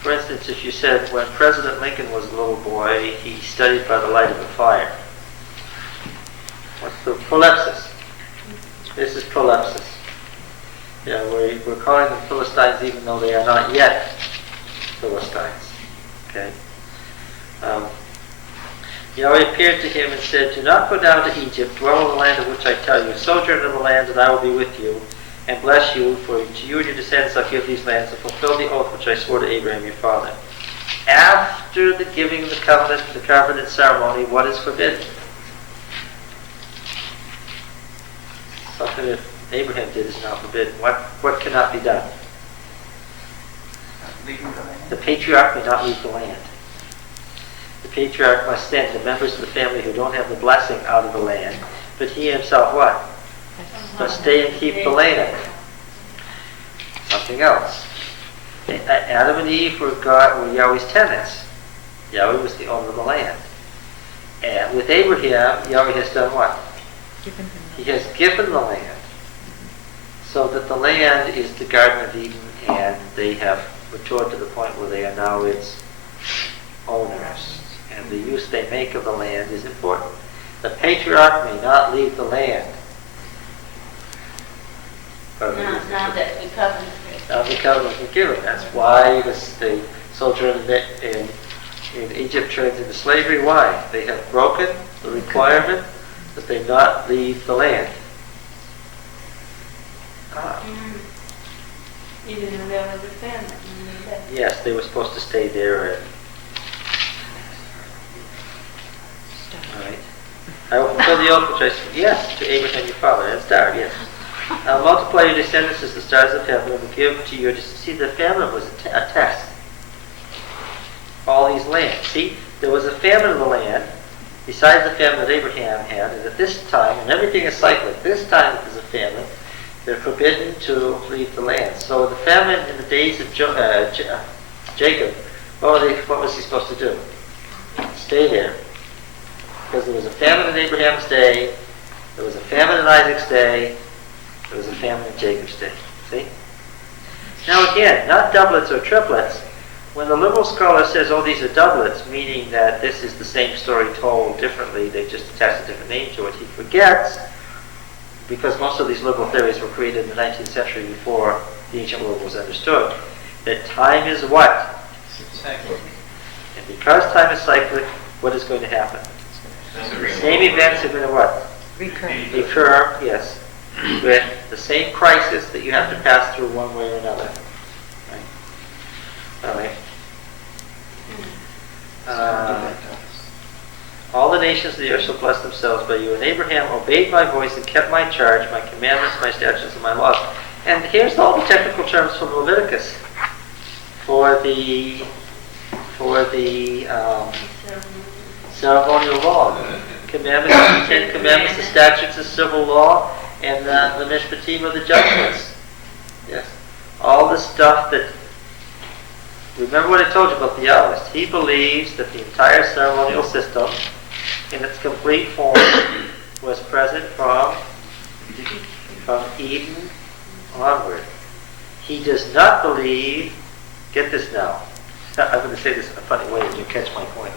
For instance, if you said, when President Lincoln was a little boy, he studied by the light of a fire. What's the prolepsis? This is prolepsis. Yeah, we're calling them Philistines even though they are not yet Philistines. Okay. Yahweh appeared to him and said, "Do not go down to Egypt, dwell in the land of which I tell you. Sojourn in the land, and I will be with you, and bless you, for to you and your descendants I'll give these lands, and fulfill the oath which I swore to Abraham your father. After the giving of the covenant ceremony, what is forbidden? Something that Abraham did is now forbidden. What cannot be done? Leaving the land? The patriarch may not leave the land. The patriarch must send the members of the family who don't have the blessing out of the land, but he himself what? Must stay and keep the land. Something else. Adam and Eve were Yahweh's tenants. Yahweh was the owner of the land. And with Abraham, Yahweh has done what? He has given the land, so that the land is the Garden of Eden, and they have matured to the point where they are now its owners. And the use they make of the land is important. The patriarch may not leave the land. Now that the covenant is Now the covenant was given. That's why the sojourn in Egypt turns into slavery. Why? They have broken the requirement that they not leave the land. even though there was a famine. Yes, they were supposed to stay there. All right. I will fulfill the oath which I swore, yes, to Abraham your father, and star, yes. I'll multiply your descendants as the stars of heaven, and will give to your descendants. See, the famine was a test. All these lands. See, there was a famine in the land, besides the famine that Abraham had, and at this time, and everything is cyclic, this time there's a famine, they're forbidden to leave the land. So the famine in the days of Jacob, what was he supposed to do? Stay there. Because there was a famine in Abraham's day, there was a famine in Isaac's day, there was a famine in Jacob's day. See? Now again, not doublets or triplets. When the liberal scholar says, oh, these are doublets, meaning that this is the same story told differently, they just attach a different name to it, he forgets, because most of these liberal theories were created in the 19th century before the ancient world was understood, that time is what? Cyclic. And because time is cyclic, what is going to happen? The same events are going to what? Recur, yes. With the same crisis that you have to pass through one way or another. Right? All right. All the nations of the earth shall bless themselves by you. And Abraham obeyed my voice and kept my charge, my commandments, my statutes, and my laws. And here's all the technical terms from Leviticus for the ceremonial law. Commandments, the Ten Commandments, the statutes, the civil law, and the mishpatim of the judgments. Yes. All the stuff that... Remember what I told you about the Yahwist. He believes that the entire ceremonial system, in its complete form, was present from Eden onward. He does not believe... Get this now. I'm going to say this in a funny way, and you'll catch my point.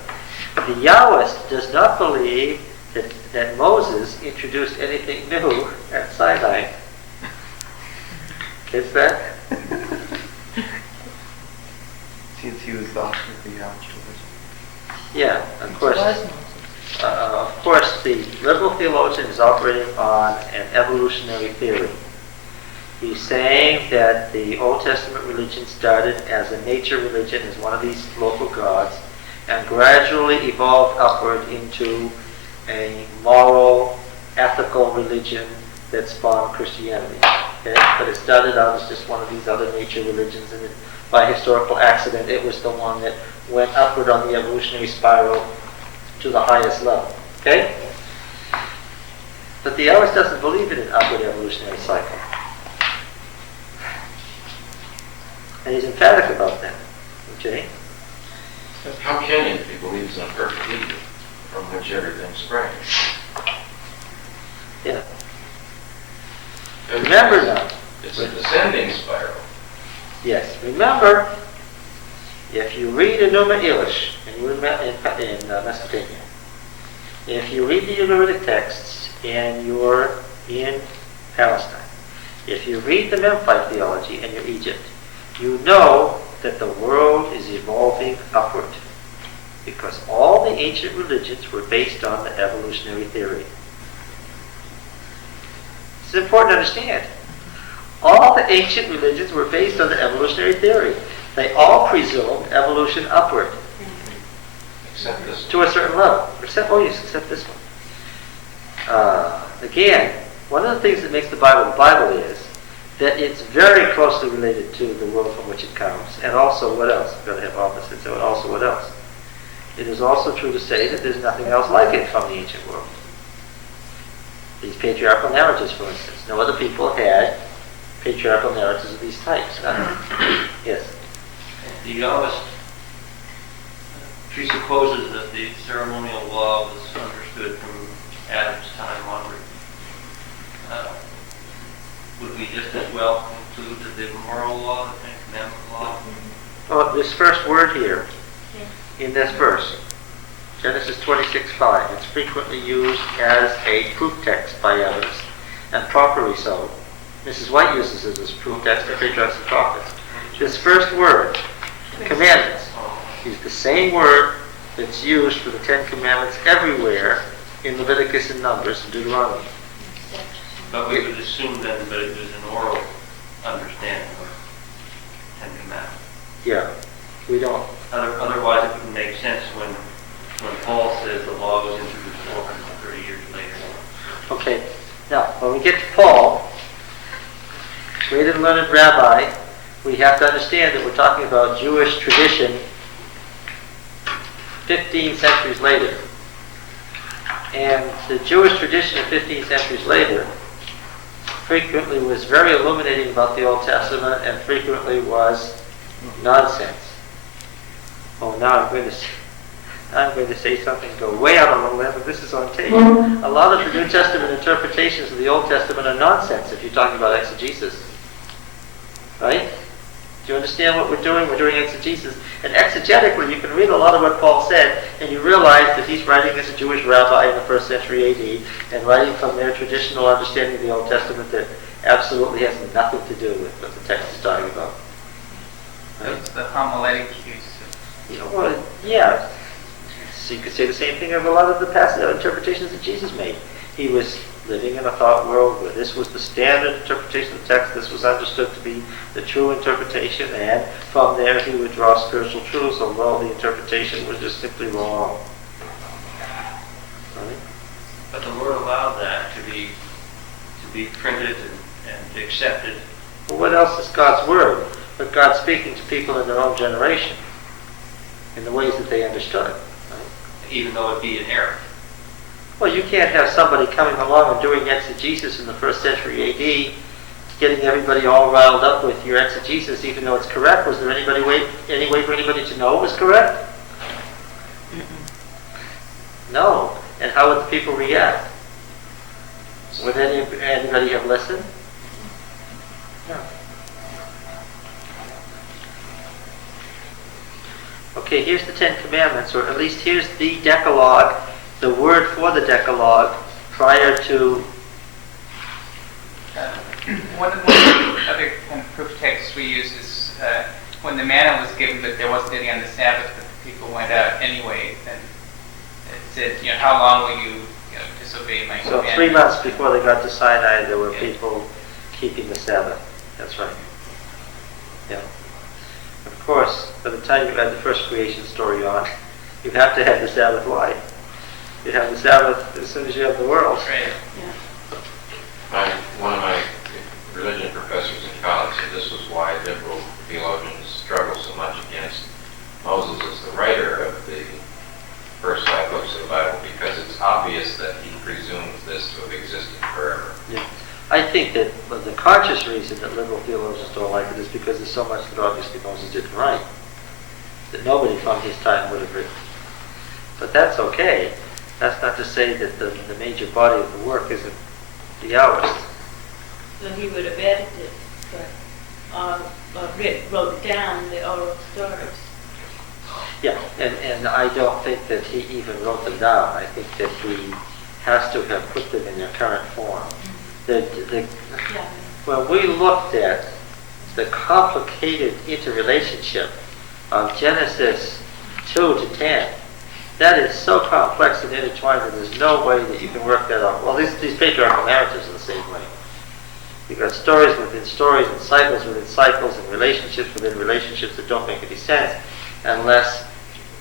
The Yahwist does not believe that Moses introduced anything new at Sinai. Gets that? Since he was the author of the Yahwist religion. Yeah, of course, the liberal theologian is operating on an evolutionary theory. He's saying that the Old Testament religion started as a nature religion, as one of these local gods, and gradually evolved upward into a moral, ethical religion that spawned Christianity. Okay? But it started out as just one of these other nature religions, and by historical accident, it was the one that went upward on the evolutionary spiral to the highest level. Okay? But the Yahwist doesn't believe in an upward evolutionary cycle. And he's emphatic about that. Okay? How can you if he believes in a perfect Eden from which everything sprang? Yeah. Remember now. It's a descending spiral. Yes. Remember, if you read Enuma Elish in Mesopotamia, if you read the Ugaritic texts and you're in Palestine, if you read the Memphite theology and you're Egypt, you know that the world is evolving upward, because all the ancient religions were based on the evolutionary theory. It's important to understand. All the ancient religions were based on the evolutionary theory. They all presumed evolution upward Except this. to a certain level. Except this one. Again, one of the things that makes the Bible is that it's very closely related to the world from which it comes. And also, what else? You've got to have opposites. And also, what else? It is also true to say that there's nothing else like it from the ancient world. These patriarchal narratives, for instance. No other people had patriarchal narratives of these types. Yes? The Yahwist presupposes that the ceremonial law was understood from Adam's time onward. Would we just as well conclude that the moral law, the Ten Commandment law? Oh, this first word here, in this verse, Genesis 26:5, it's frequently used as a proof text by others, and properly so. Mrs. White uses it as proof text of Patriarchs and Prophets. This first word, commandments, is the same word that's used for the Ten Commandments everywhere in Leviticus and Numbers and Deuteronomy. But we would assume then that it was an oral understanding of Ten Commandments. Yeah, we don't. Otherwise, it wouldn't make sense when Paul says the law was introduced 430 years later. Okay, now, when we get to Paul, great and learned rabbi, we have to understand that we're talking about Jewish tradition 15 centuries later. And the Jewish tradition of 15 centuries later frequently was very illuminating about the Old Testament and frequently was nonsense. Oh, now I'm going to say something, go way out on a limb, but this is on tape. A lot of the New Testament interpretations of the Old Testament are nonsense if you're talking about exegesis. Right? Do you understand what we're doing? We're doing exegesis. And exegetically, you can read a lot of what Paul said, and you realize that he's writing as a Jewish rabbi in the 1st century A.D., and writing from their traditional understanding of the Old Testament that absolutely has nothing to do with what the text is talking about. Right? It's the homiletic use. Well, yeah. So you could say the same thing of a lot of the past interpretations that Jesus made. He was living in a thought world where this was the standard interpretation of the text, this was understood to be the true interpretation, and from there he would draw spiritual truths, although the interpretation was just simply wrong. Right? But the Lord allowed that to be printed and accepted. Well, what else is God's word? But God speaking to people in their own generation in the ways that they understood. Right? Even though it be in error. Well, you can't have somebody coming along and doing exegesis in the 1st century A.D., getting everybody all riled up with your exegesis, even though it's correct. Was there any way for anybody to know it was correct? No. And how would the people react? Would anybody have listened? No. Okay, here's the Ten Commandments, or at least here's the Decalogue, the word for the Decalogue prior to... One of the other kind of proof texts we use is when the manna was given, but there wasn't any on the Sabbath, but the people went out anyway. And it said, how long will you, disobey my So commandments? 3 months before they got to Sinai, there were people keeping the Sabbath. That's right. Yeah. Of course, by the time you had the first creation story on, you have to have the Sabbath life. You have the Sabbath as soon as you have the world. Right. One of my religion professors in college said this was why liberal theologians struggle so much against Moses as the writer of the first 5 books of the Bible, because it's obvious that he presumes this to have existed forever. Yeah. I think that the conscious reason that liberal theologians don't like it is because there's so much that obviously Moses didn't write, that nobody from his time would have written. But that's okay. That's not to say that the major body of the work isn't the Yahwist. So he would have edited, but wrote down the oral stories. Yeah, and I don't think that he even wrote them down. I think that he has to have put them in their current form. When we looked at the complicated interrelationship of Genesis 2 to 10, that is so complex and intertwined that there's no way that you can work that out. Well, these patriarchal narratives are the same way. You've got stories within stories and cycles within cycles and relationships within relationships that don't make any sense unless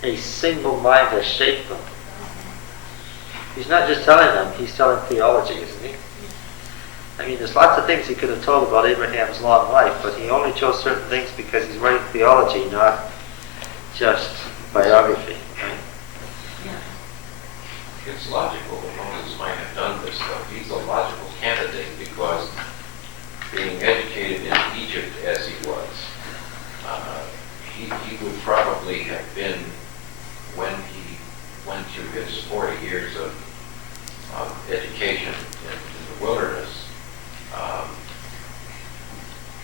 a single mind has shaped them. He's not just telling them, he's telling theology, isn't he? I mean, there's lots of things he could have told about Abraham's long life, but he only chose certain things because he's writing theology, not just biography. Right? It's logical that Moses might have done this, though. He's a logical candidate because being educated in Egypt as he was, he would probably have been, when he went through his 40 years of education in the wilderness,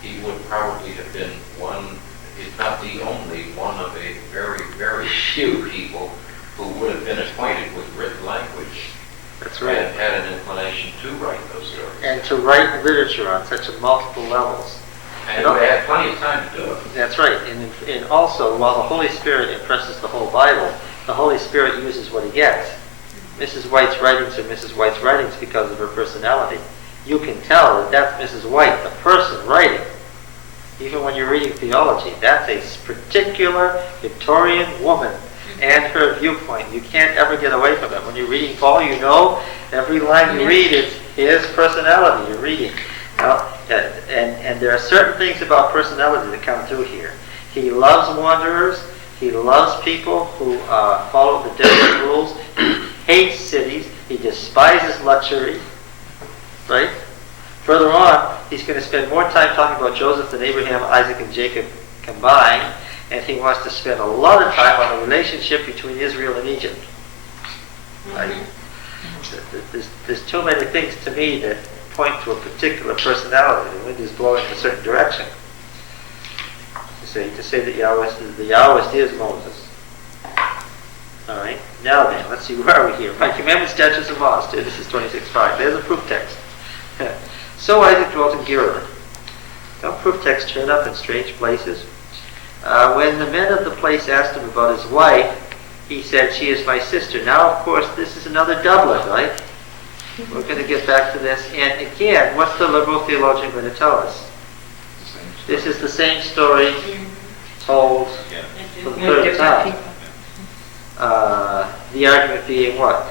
he would probably have been one, if not the only, one of a very, very few people who would have been acquainted with written language. That's right. And had an inclination to write those stories. And to write literature on such a multiple levels. And they had plenty of time to do it. That's right. And also, while the Holy Spirit impresses the whole Bible, the Holy Spirit uses what he gets. Mrs. White's writings are Mrs. White's writings because of her personality. You can tell that that's Mrs. White, the person writing. Even when you're reading theology, that's a particular Victorian woman and her viewpoint. You can't ever get away from it. When you're reading Paul, you know every line you read is his personality you're reading. Now, and there are certain things about personality that come through here. He loves wanderers. He loves people who follow the desert rules. He hates cities. He despises luxury. Right? Further on, he's going to spend more time talking about Joseph than Abraham, Isaac, and Jacob combined. And he wants to spend a lot of time on the relationship between Israel and Egypt. Right? There's too many things to me that point to a particular personality. The wind is blowing in a certain direction. To say that the Yahwist is Moses. All right. Now then, let's see, where are we here? My commandments, statutes, and laws. This is 26:5. There's a proof text. So Isaac dwelt in Gerar. Now, proof texts turn up in strange places. When the men of the place asked him about his wife, he said, "She is my sister." Now, of course, this is another doublet, right? We're going to get back to this. And again, what's the liberal theologian going to tell us? This is the same story told for the third time. The argument being what?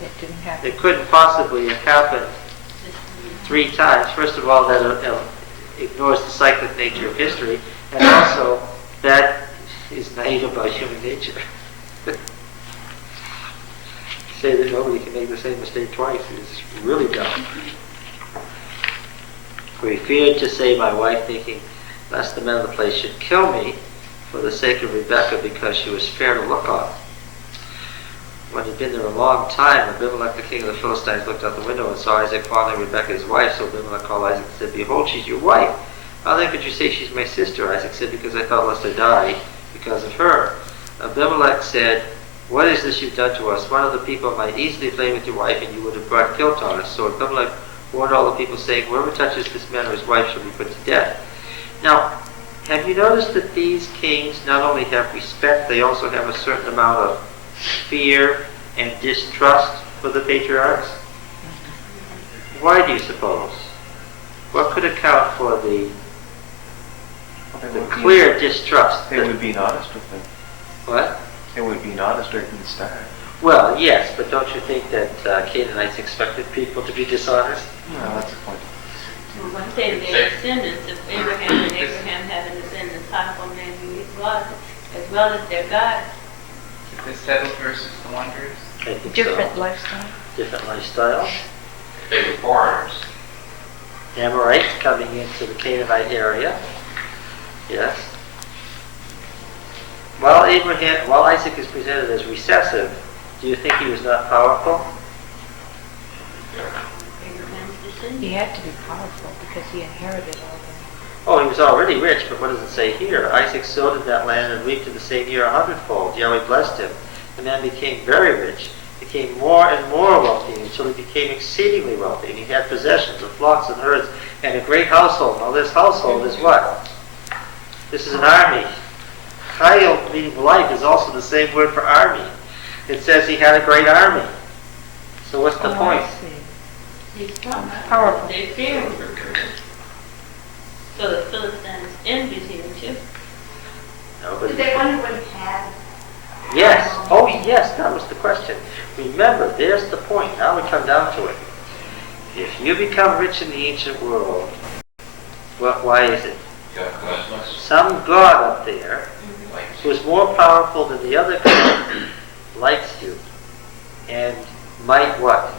It didn't happen. It couldn't possibly have happened 3 times. First of all, that ignores the cyclic nature of history, and also that is naive about human nature. Say that nobody can make the same mistake twice is really dumb. For he feared to say my wife, thinking, lest the men of the place should kill me for the sake of Rebekah, because she was fair to look on. When he'd been there a long time, Abimelech, the king of the Philistines, looked out the window and saw Isaac fondling Rebekah his wife. So Abimelech called Isaac and said, "Behold, she's your wife. How then could you say she's my sister?" Isaac said, "Because I thought lest I die because of her." Abimelech said, "What is this you've done to us? One of the people might easily play with your wife, and you would have brought guilt on us." So Abimelech warned all the people, saying, "Whoever touches this man or his wife shall be put to death." Now, have you noticed that these kings not only have respect, they also have a certain amount of fear and distrust for the patriarchs? Why do you suppose? What could account for the clear distrust? They would be honest with them. What? They would be honest right from the start. Well, yes, but don't you think that Canaanites expected people to be dishonest? No, that's the point. Well, one thing, their descendants of Abraham, and Abraham having descendants, powerful men who eat blood, as well as their God. The settled versus the wanderers. I think Different so. lifestyle. Different lifestyle. They were foreigners. Amorites coming into the Canaanite area. Yes. While Isaac is presented as recessive, do you think he was not powerful? Abraham's descendants. He had to be powerful because he inherited all that. Oh, he was already rich, but what does it say here? Isaac sowed in that land and reaped in the same year 100-fold. Yahweh blessed him. The man became very rich, became more and more wealthy until he became exceedingly wealthy. And he had possessions of flocks and herds and a great household. Now this household is what? This is an army. Chayil, meaning life, is also the same word for army. It says he had a great army. So what's the point? I see. He's strong. Powerful. They fear him. So the Philistines envied him too. Did they wonder what he had? Yes. Oh, yes, that was the question. Remember, there's the point. Now we come down to it. If you become rich in the ancient world, why is it? got cosmos, Some god up there who is more powerful than the other god likes you and might what?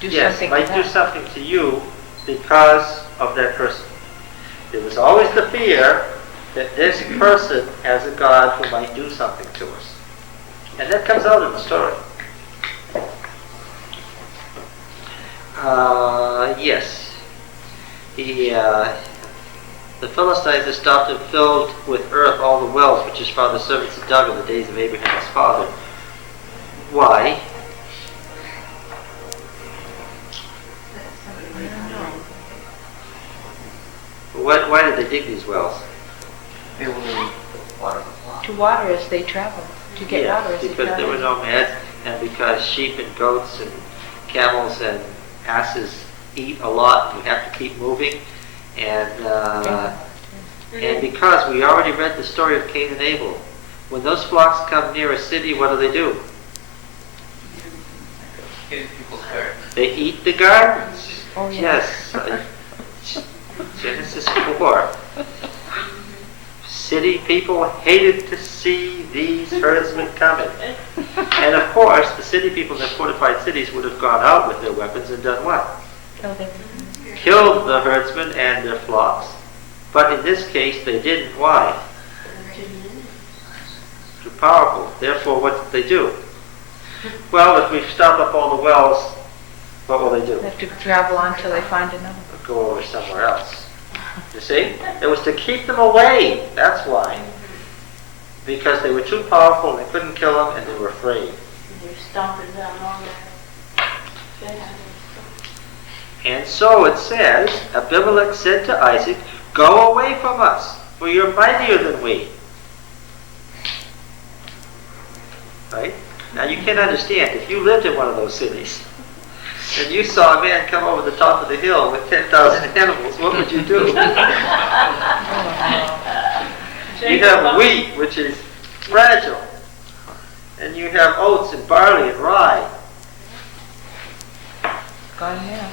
Do Yes, something might to do them. something to you because of that person. There was always the fear that this person has a God who might do something to us. And that comes out in the story. Yes. The Philistines had stopped and filled with earth all the wells which his father's servants had dug in the days of Abraham his father. Why? Why did they dig these wells? They will water. To water as they travel. To get Yeah, water as they because travel. there were nomads, and because sheep and goats and camels and asses eat a lot, and you have to keep moving, and because we already read the story of Cain and Abel, when those flocks come near a city, what do? In people's gardens. They eat the gardens. Oh, yeah. Yes. Genesis 4. City people hated to see these herdsmen coming. And of course, the city people in the fortified cities would have gone out with their weapons and done what? Killed the herdsmen and their flocks. But in this case, they didn't. Why? Too powerful. Therefore, what did they do? Well, if we stop up all the wells, what will they do? They have to travel on till they find another. Go over somewhere else. You see? It was to keep them away. That's why. Because they were too powerful and they couldn't kill them and they were afraid. They're stomping down all that. And so it says, Abimelech said to Isaac, "Go away from us, for you're mightier than we." Right? Now you can understand, if you lived in one of those cities, and you saw a man come over the top of the hill with 10,000 animals, what would you do? You have wheat, which is fragile, and you have oats and barley and rye. Gone now.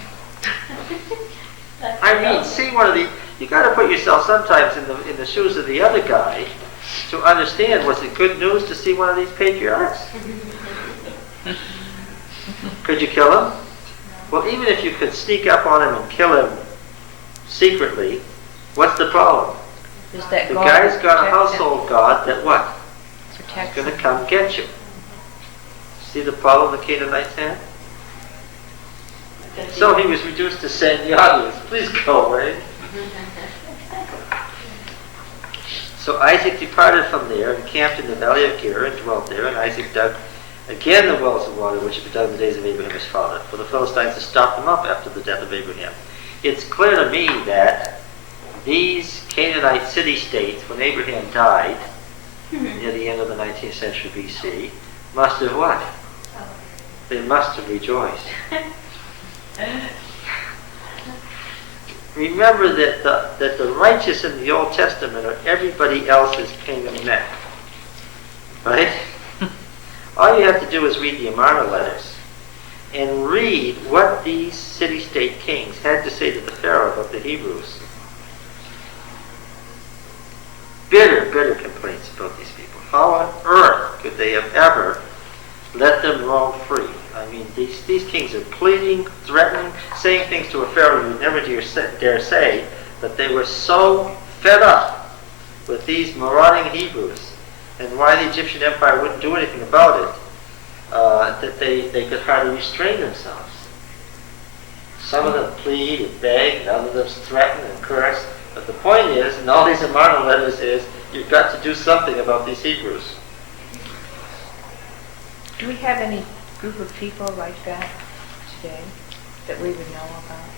I mean, see one of the. You got to put yourself sometimes in the shoes of the other guy to understand. Was it good news to see one of these patriarchs? Could you kill him? Well, even if you could sneak up on him and kill him secretly, what's the problem? Is that The God guy's got a protects household god that what? them? Protects Going to them. come get you. See the problem the Canaanites had? So he was reduced to saying, "Yahweh, please go away." So Isaac departed from there and camped in the valley of Gerar and dwelt there, and Isaac dug again the wells of water which had been dug in the days of Abraham his father, for the Philistines had stopped them up after the death of Abraham. It's clear to me that these Canaanite city-states, when Abraham died, near the end of the 19th century BC, must have what? They must have rejoiced. Remember that the righteous in the Old Testament are everybody else's king and neck. Right? All you have to do is read the Amarna letters and read what these city-state kings had to say to the Pharaoh of the Hebrews. Bitter complaints about these people. How on earth could they have ever let them roam free? I mean, these kings are pleading, threatening, saying things to a Pharaoh you would never dare say, that they were so fed up with these marauding Hebrews and why the Egyptian Empire wouldn't do anything about it, that they could hardly restrain themselves. Some of them plead and beg, and others threaten and curse. But the point is, in all these Amarna letters is, you've got to do something about these Hebrews. Do we have any group of people like that today that we would know about?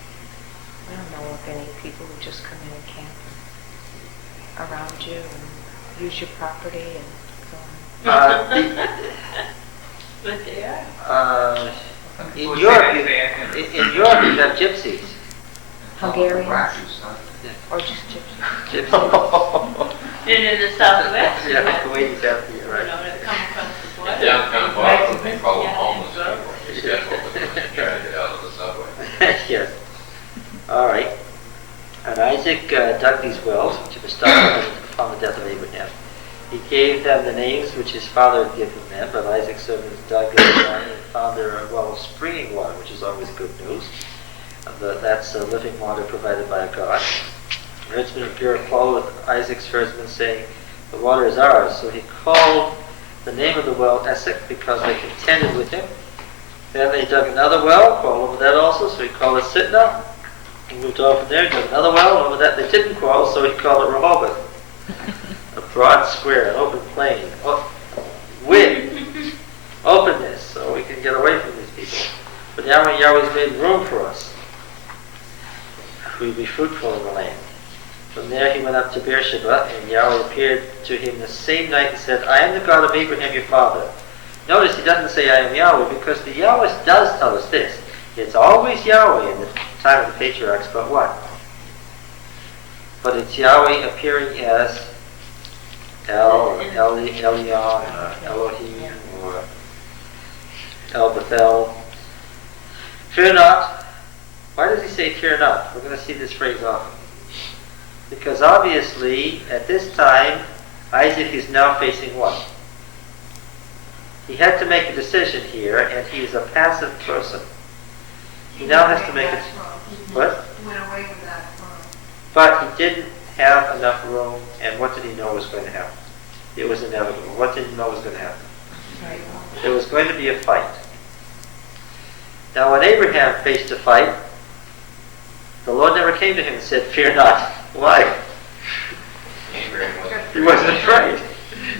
I don't know of any people who just come in and camp around you and use your property and so on. But they are. Some In people Europe, say you, that they in Europe you have gypsies. Hungarians, Waxes, huh? or just gypsies. Gypsies. And in the southwest, you Yeah, have, Kuwaitis have to, you right. know, that come across the In border. downtown Boston, they call them Yeah, homeless and people. They schedule them and try to get out of the subway. Yes. All right. And Isaac dug these wells, which were started upon the death of Abraham. He gave them the names which his father had given them, but Isaac's servants dug and found there a well of springing water, which is always good news. That's living water provided by God. The herdsman of Gerar quarreled with Isaac's herdsmen, saying, "The water is ours." So he called the name of the well Esek, because they contended with him. Then they dug another well, quarreled over that also, so he called it Sitnah. He moved on from there, dug another well, and over that they didn't quarrel, so he called it Rehoboth. A broad square, an open plain, width, openness, so we can get away from these people. But Yahweh's made room for us. We will be fruitful in the land. From there he went up to Beersheba, and Yahweh appeared to him the same night and said, "I am the God of Abraham your father." Notice he doesn't say, "I am Yahweh," because the Yahweh does tell us this. It's always Yahweh in the time of the patriarchs, but what? But it's Yahweh appearing as El, Elyon, or Elohim, or El Bethel. Fear not. Why does he say fear not? We're going to see this phrase often. Because obviously, at this time, Isaac is now facing what? He had to make a decision here, and he is a passive person. He now has to make a... What? Went away with that firm. But he didn't have enough room, and what did he know was going to happen? It was inevitable. What did he know was going to happen? There was going to be a fight. Now, when Abraham faced a fight, the Lord never came to him and said, "Fear not." Why? He wasn't afraid.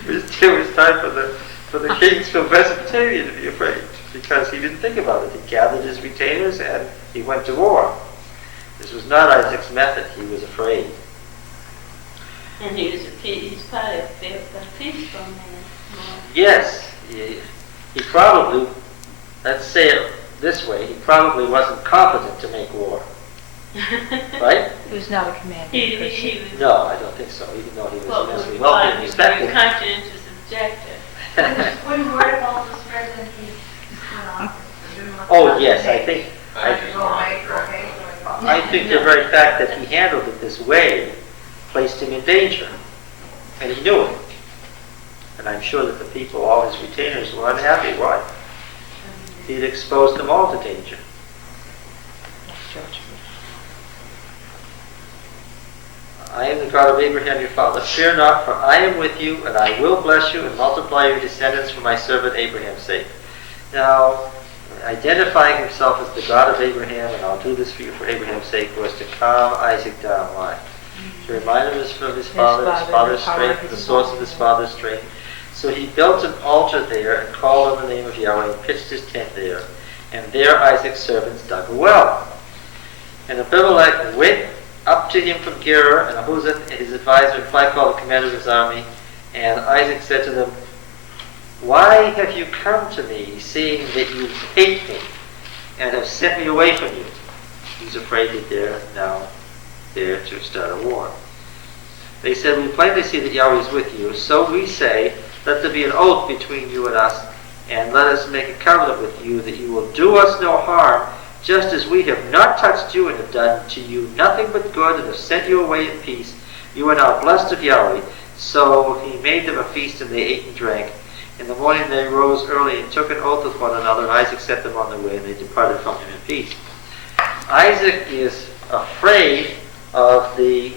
It was time for the kings from Mesopotamia to be afraid, because he didn't think about it. He gathered his retainers and he went to war. This was not Isaac's method. He was afraid. And he's probably a peaceful man. Yes, he probably, let's say it this way, he probably wasn't competent to make war. Right? He was not a commanding person. He was, No, I don't think so, even though he was well, immensely was wealthy and respected. very conscientious objector. When word of all was spread, then he just went off. Oh, yes, I think the very fact that he handled it this way placed him in danger. And he knew it. And I'm sure that the people, all his retainers, were unhappy. Why? He'd exposed them all to danger. "I am the God of Abraham your father. Fear not, for I am with you, and I will bless you and multiply your descendants for my servant Abraham's sake." Now, identifying himself as the God of Abraham, and I'll do this for you for Abraham's sake, was to calm Isaac down. Why? To remind him of his father's strength, the source of his father's strength. So he built an altar there and called on the name of Yahweh and pitched his tent there. And there Isaac's servants dug a well. And Abimelech went up to him from Gerar, and Ahuzzath, his advisor, and Phicol, the commander of his army. And Isaac said to them, "Why have you come to me, seeing that you hate me, and have sent me away from you?" He's afraid that they're now there to start a war. They said, "We plainly see that Yahweh is with you, so we say, let there be an oath between you and us, and let us make a covenant with you that you will do us no harm, just as we have not touched you and have done to you nothing but good and have sent you away in peace. You are now blessed of Yahweh." So he made them a feast, and they ate and drank. In the morning they rose early and took an oath with one another, and Isaac set them on their way, and they departed from him in peace. Isaac is afraid of the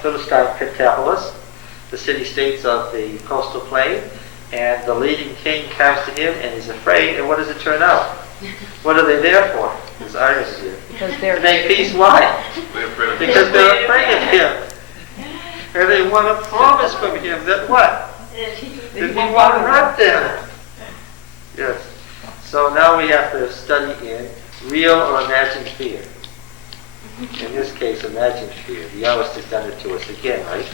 Philistine Pentapolis, the city-states of the coastal plain, and the leading king comes to him, and he's afraid, and what does it turn out? What are they there for? There's irony here. Because they're To make peace, why? Because they're afraid of him. And they want a promise from him that what? That he won't hurt them. Yes. So now we have to study in real or imagined fear. In this case, imagined fear. The Yahweh has done it to us again, right?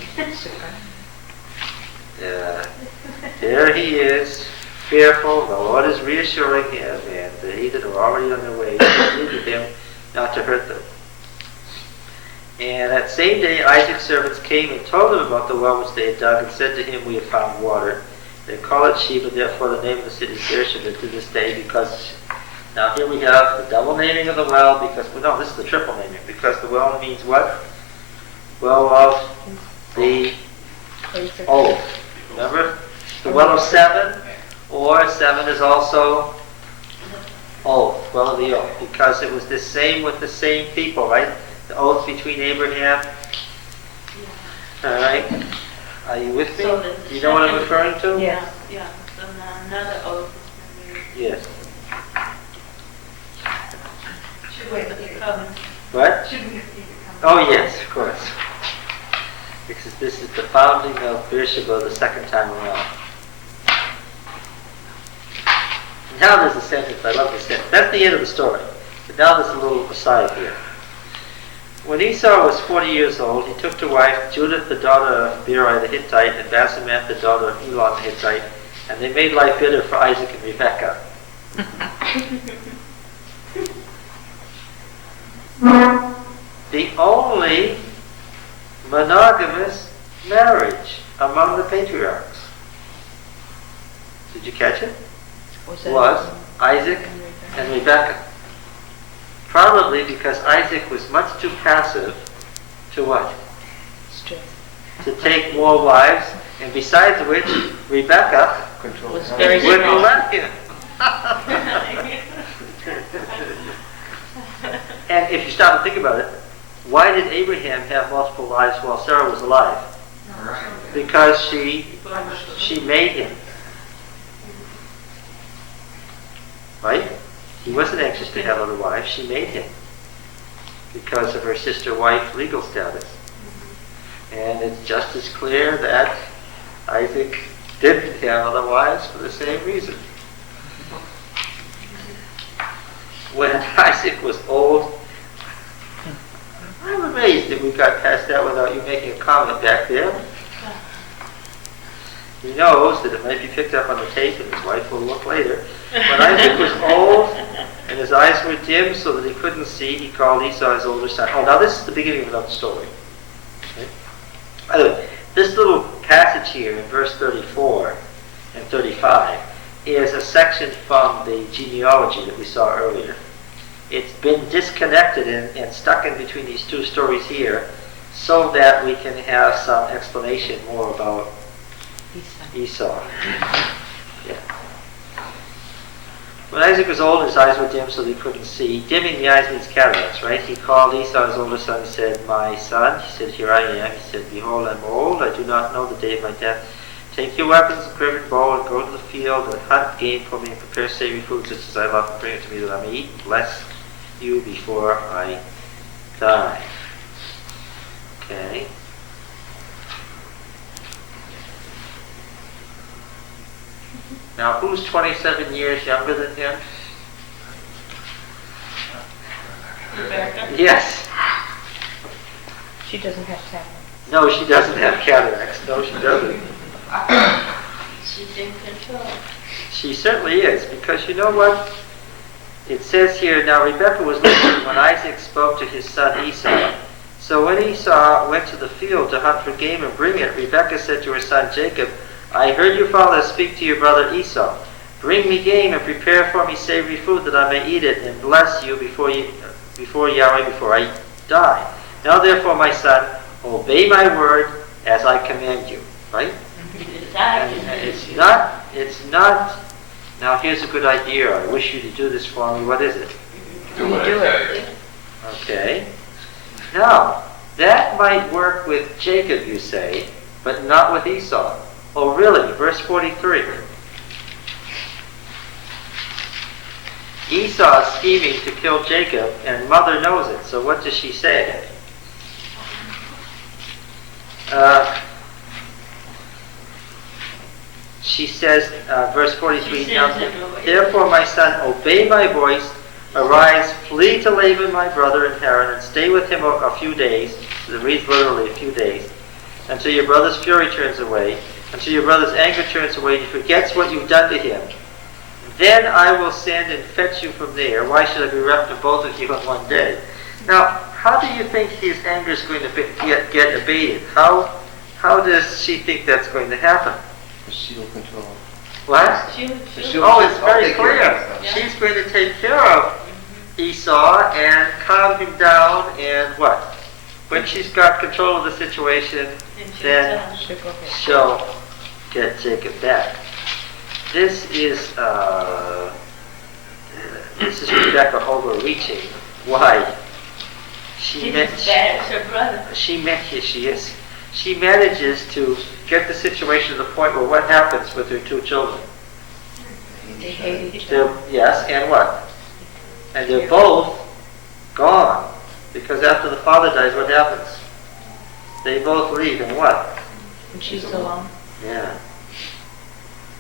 There he is, fearful. The Lord is reassuring him, and they that are already on their way plead with him not to hurt them. And that same day Isaac's servants came and told him about the well which they had dug, and said to him, we have found water. They call it Sheba, therefore the name of the city is Beersheba to this day, because now here we have the double naming of the well, because, well, no, this is the triple naming, because the well means what? Well of the oath. Remember? The well of seven, or seven is also oath, well of the oath, because it was the same with the same people, right? The oath between Abraham. All right. Are you with me? So You know what I'm referring to? Yeah. Yeah, so now another oath is made. Yes. Should wait for the covenant. What? Should we see the covenant? Oh, yes, of course. Because this is the founding of Beersheba the second time around. Now there's a sentence, I love this sentence. That's the end of the story. But now there's a little aside here. When Esau was 40 years old, he took to wife Judith, the daughter of Beeri the Hittite, and Basemath, the daughter of Elon the Hittite, and they made life bitter for Isaac and Rebekah. The only monogamous marriage among the patriarchs. Did you catch it? Was Isaac and Rebekah. Probably because Isaac was much too passive to what? To take more wives, and besides which, Rebekah Was very wouldn't strong. let him. And if you stop and think about it, why did Abraham have multiple wives while Sarah was alive? Because she made him. Right? He wasn't anxious to have other wives. She made him because of her sister-wife legal status. And it's just as clear that Isaac didn't have other wives for the same reason. When Isaac was old, I'm amazed that we got past that without you making a comment back there. He knows that it might be picked up on the tape, and his wife will look later. When Isaac was old and his eyes were dim so that he couldn't see, he called Esau his older son. Oh, now this is the beginning of another story. Okay? By the way, this little passage here in verse 34 and 35 is a section from the genealogy that we saw earlier. It's been disconnected and stuck in between these two stories here so that we can have some explanation more about Esau. Yeah. When Isaac was old, his eyes were dim so that he couldn't see. Dimming the eyes means cataracts, right? He called Esau, his older son, and said, my son. He said, here I am. He said, behold, I'm old. I do not know the day of my death. Take your weapons, a quiver and bow, and go to the field and hunt game for me and prepare savory food such as I love, and bring it to me that I may eat and bless you before I die. Okay. Now, who's 27 years younger than him? Rebekah? Yes. She doesn't have talent. No, she doesn't have cataracts. No, she doesn't. She's in control. She certainly is, because you know what? It says here, now Rebekah was listening when Isaac spoke to his son Esau. So when Esau went to the field to hunt for game and bring it, Rebekah said to her son Jacob, I heard your father speak to your brother Esau. Bring me game and prepare for me savory food that I may eat it and bless you before Yahweh before I die. Now therefore, my son, obey my word as I command you. Right? And it's not, now here's a good idea. I wish you to do this for me. What is it? Do what I tell you. Okay. Now, that might work with Jacob, you say, but not with Esau. Oh, really? Verse 43. Esau is scheming to kill Jacob, and mother knows it. So what does she say? She says, verse 43, now, therefore, my son, obey my voice, arise, flee to Laban, my brother in Haran, and stay with him a few days. It reads literally a few days, until your brother's fury turns away. until your brother's anger turns away and he forgets what you've done to him. Then I will send and fetch you from there. Why should I bereft of both of you on one day? Now, how do you think his anger is going to get abated? How does she think that's going to happen? She'll control. What? Oh, it's very clear. She's going to take care of Esau and calm him down, and what? When she's got control of the situation, then she'll get Jacob back. This is Rebekah overreaching. Why? She manages to get the situation to the point where what happens with her two children? They hate each other. Yes, and what? And they're both gone. Because after the father dies, what happens? They both leave, and what? And she's alone. Yeah.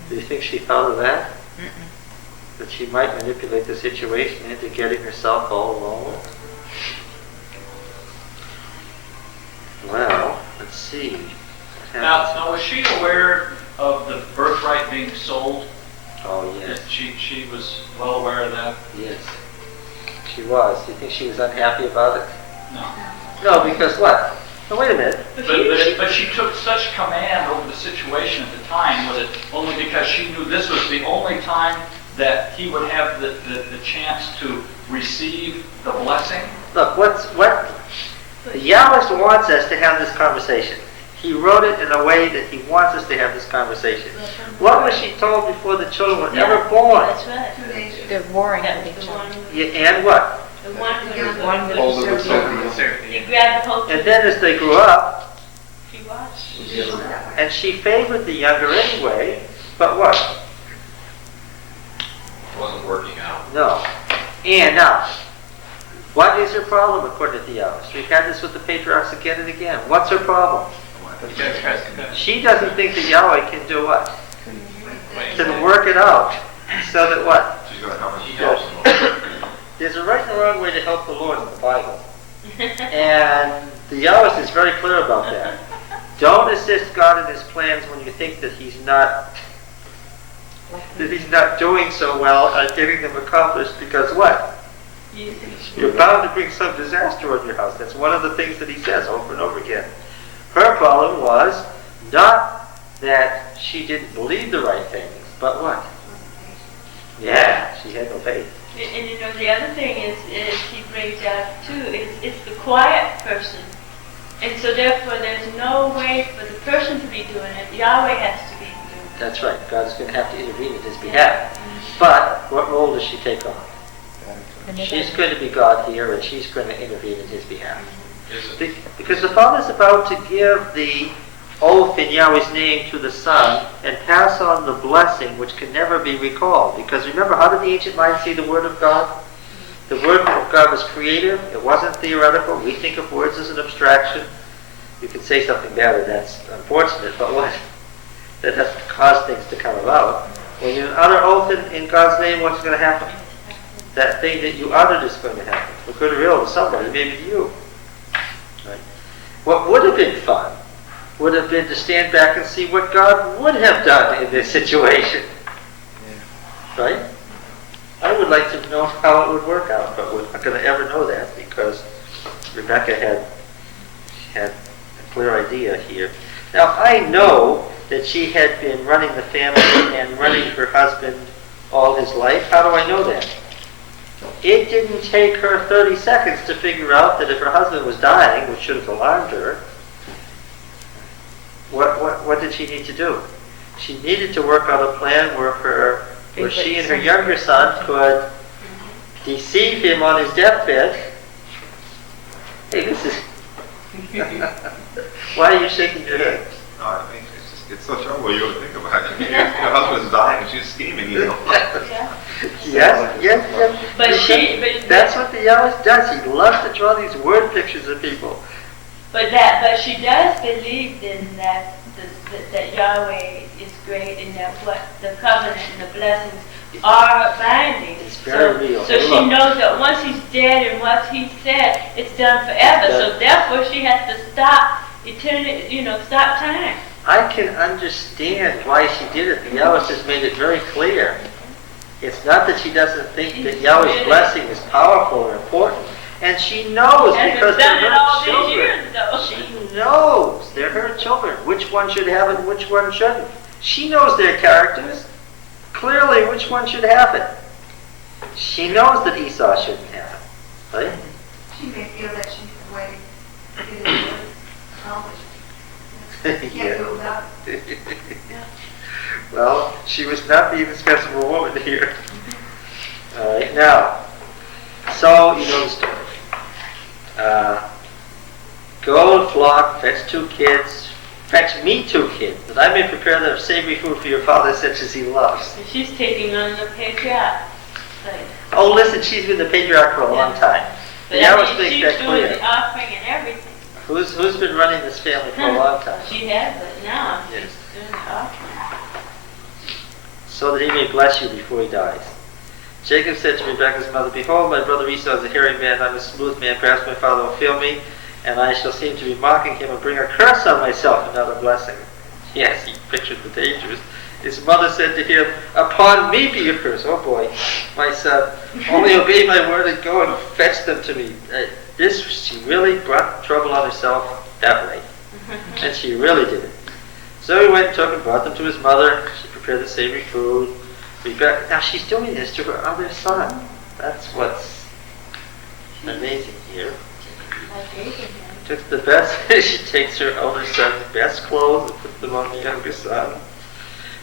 Do you think she thought of that? That she might manipulate the situation into getting herself all alone? Well, let's see. Now, was she aware of the birthright being sold? Oh, yes. She was well aware of that? Yes. She was. Do you think she was unhappy about it? No. No, because what? No, wait a minute. But she took such command over the situation at the time, was it only because she knew this was the only time that he would have the chance to receive the blessing? Look, what Yahweh wants us to have this conversation. He wrote it in a way that he wants us to have this conversation. What was she told before the children were ever born? That's right. They're warring with each other. Yeah, and what? The one Older would serve you grabbed the whole And then as they grew up, she watched. and she favored the younger anyway, but what? It wasn't working out. No. And now, what is her problem according to Theos? We've had this with the patriarchs again and again. What's her problem? She doesn't think that Yahweh can do what? Can work it out. So that what? She's going to help us. There's a right and a wrong way to help the Lord in the Bible. And the Yahweh is very clear about that. Don't assist God in his plans when you think that he's not doing so well at getting them accomplished, because what? You're bound to bring some disaster on your house. That's one of the things that he says over and over again. Her problem was not that she didn't believe the right things, but what? Yeah, she had no faith. And you know, the other thing is he brings out too, it's the quiet person. And so therefore there's no way for the person to be doing it. Yahweh has to be doing it. That's right. God is going to have to intervene in his behalf. But what role does she take on? She's going to be God here, and she's going to intervene in his behalf. Because the Father's about to give the oath in Yahweh's name to the Son and pass on the blessing which can never be recalled. Because remember, how did the ancient mind see the Word of God? The Word of God was creative. It wasn't theoretical. We think of words as an abstraction. You can say something better. That's unfortunate. But what? That doesn't cause things to come about. When you utter oath in God's name, what's going to happen? That thing that you uttered is going to happen. For good or ill to somebody, maybe to you. Right? What would have been fun would have been to stand back and see what God would have done in this situation. Right? I would like to know how it would work out, but we're not going to ever know that because Rebekah had a clear idea here. Now, I know that she had been running the family and running her husband all his life. How do I know that? It didn't take her 30 seconds to figure out that if her husband was dying, which should have alarmed her, what did she need to do? She needed to work out a plan where she and her younger son could deceive him on his deathbed. Hey, this is... Why are you shaking your head? No, I think it's so trouble you don't think about it. Your husband is dying and she's scheming, you know. Yeah. Yes. But that's what the Yahweh does. He loves to draw these word pictures of people. But she does believe then that Yahweh is great and that what the covenant and the blessings are binding. It's very real. So she knows that once he's dead and what he said, it's done forever. So therefore she has to stop eternity, stop time. I can understand why she did it. Yahweh just made it very clear. It's not that she doesn't think that Yahweh's blessing is powerful or important. And she knows because they're her children. She knows they're her children. Which one should have it and which one shouldn't. She knows their characters. Clearly, which one should have it. She knows that Esau shouldn't have it. Right? She may feel that she's the way it is accomplished. Can't do without it. Well, she was not the indispensable woman here. All right, now, so you know the story. Go, flock, fetch 2 kids, fetch me 2 kids, that I may prepare them savory food for your father such as he loves. And she's taking on the patriarch. Oh, listen, she's been the patriarch for a long time. But Yahweh I mean, makes she's that doing clear. the offering and everything. Who's been running this family for a long time? She has it now. Yes. She's doing the offering. So that he may bless you before he dies. Jacob said to Rebekah's mother, Behold, my brother Esau is a hairy man, I'm a smooth man, perhaps my father will feel me, and I shall seem to be mocking him and bring a curse on myself and not a blessing. Yes, he pictured the dangers. His mother said to him, Upon me be a curse. Oh boy, my son, only obey my word and go and fetch them to me. She really brought trouble on herself that way. And she really did it. So he went and took and brought them to his mother. She prepared the savory food. Now she's doing this to her other son. That's what's amazing here. Took the best. She takes her older son's best clothes and puts them on the younger son.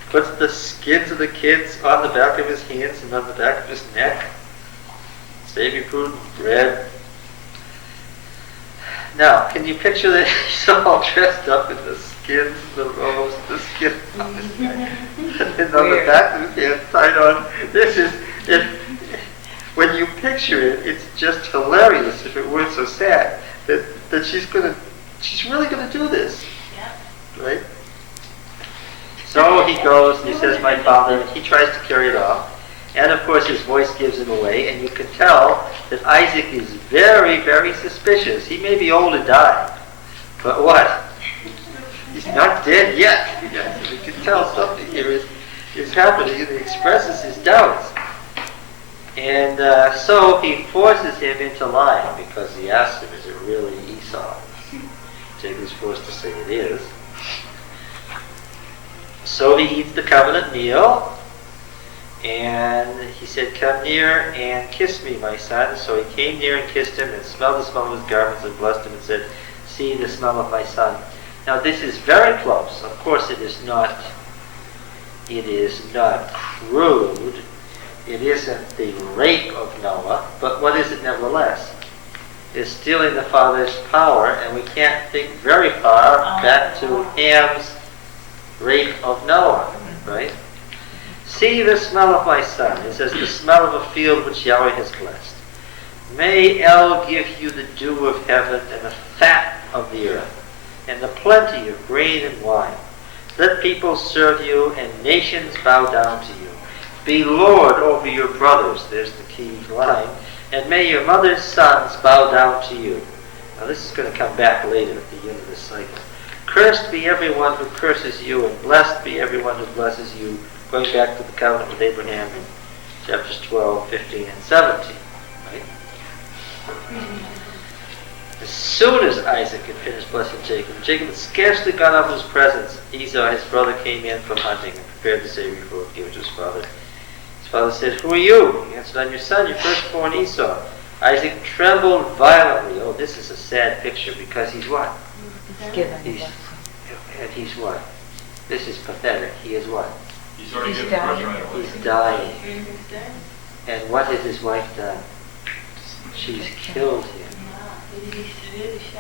Puts the skins of the kids on the back of his hands and on the back of his neck. Savory food, bread. Now, can you picture that he's all dressed up in the skins, the robes, the skin on his neck, and on the back of his hand tied on? This is, when you picture it, it's just hilarious if it weren't so sad that she's really gonna do this, right? So he goes and he says, my father, and he tries to carry it off. And of course his voice gives him away, and you can tell that Isaac is very, very suspicious. He may be old and dying, but what? He's not dead yet. Yes, you can tell something here is happening, and he expresses his doubts. And so he forces him into lying, because he asks him, is it really Esau? Jacob's forced to say it is. So he eats the covenant meal, and he said, come near and kiss me, my son. So he came near and kissed him and smelled the smell of his garments and blessed him and said, see the smell of my son. Now this is very close. Of course it is not crude. It isn't the rape of Noah, but what is it nevertheless? It's stealing the father's power, and we can't think very far back to Ham's rape of Noah, right? See the smell of my son. It says the smell of a field which Yahweh has blessed. May El give you the dew of heaven and the fat of the earth and the plenty of grain and wine. Let people serve you and nations bow down to you. Be Lord over your brothers. There's the key line. And may your mother's sons bow down to you. Now this is going to come back later at the end of this cycle. Cursed be everyone who curses you, and blessed be everyone who blesses you. Going back to the covenant with Abraham in chapters 12, 15, and 17. Right? As soon as Isaac had finished blessing Jacob had scarcely gone out of his presence, Esau, his brother, came in from hunting and prepared the savory food to give to his father. His father said, who are you? He answered, I'm your son, your firstborn Esau. Isaac trembled violently. Oh, this is a sad picture because he's what? And he's what? This is pathetic. He is what? He's already given the birthright away. He's dying. And what has his wife done? She's killed him.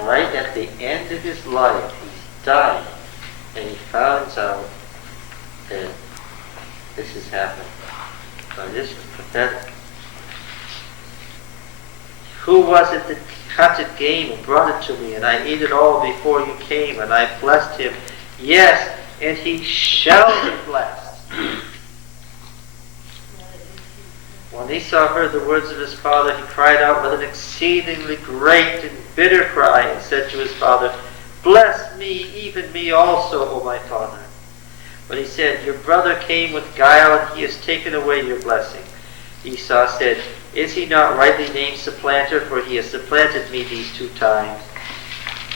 Right at the end of his life, he's dying. And he finds out that this has happened. Now this is pathetic. Who was it that hunted game and brought it to me, and I ate it all before you came, and I blessed him? Yes, and he shall be blessed. When Esau heard the words of his father, he cried out with an exceedingly great and bitter cry and said to his father, Bless me, even me also, O my father. But he said, your brother came with guile, and he has taken away your blessing. Esau said, is he not rightly named supplanter? For he has supplanted me these 2 times.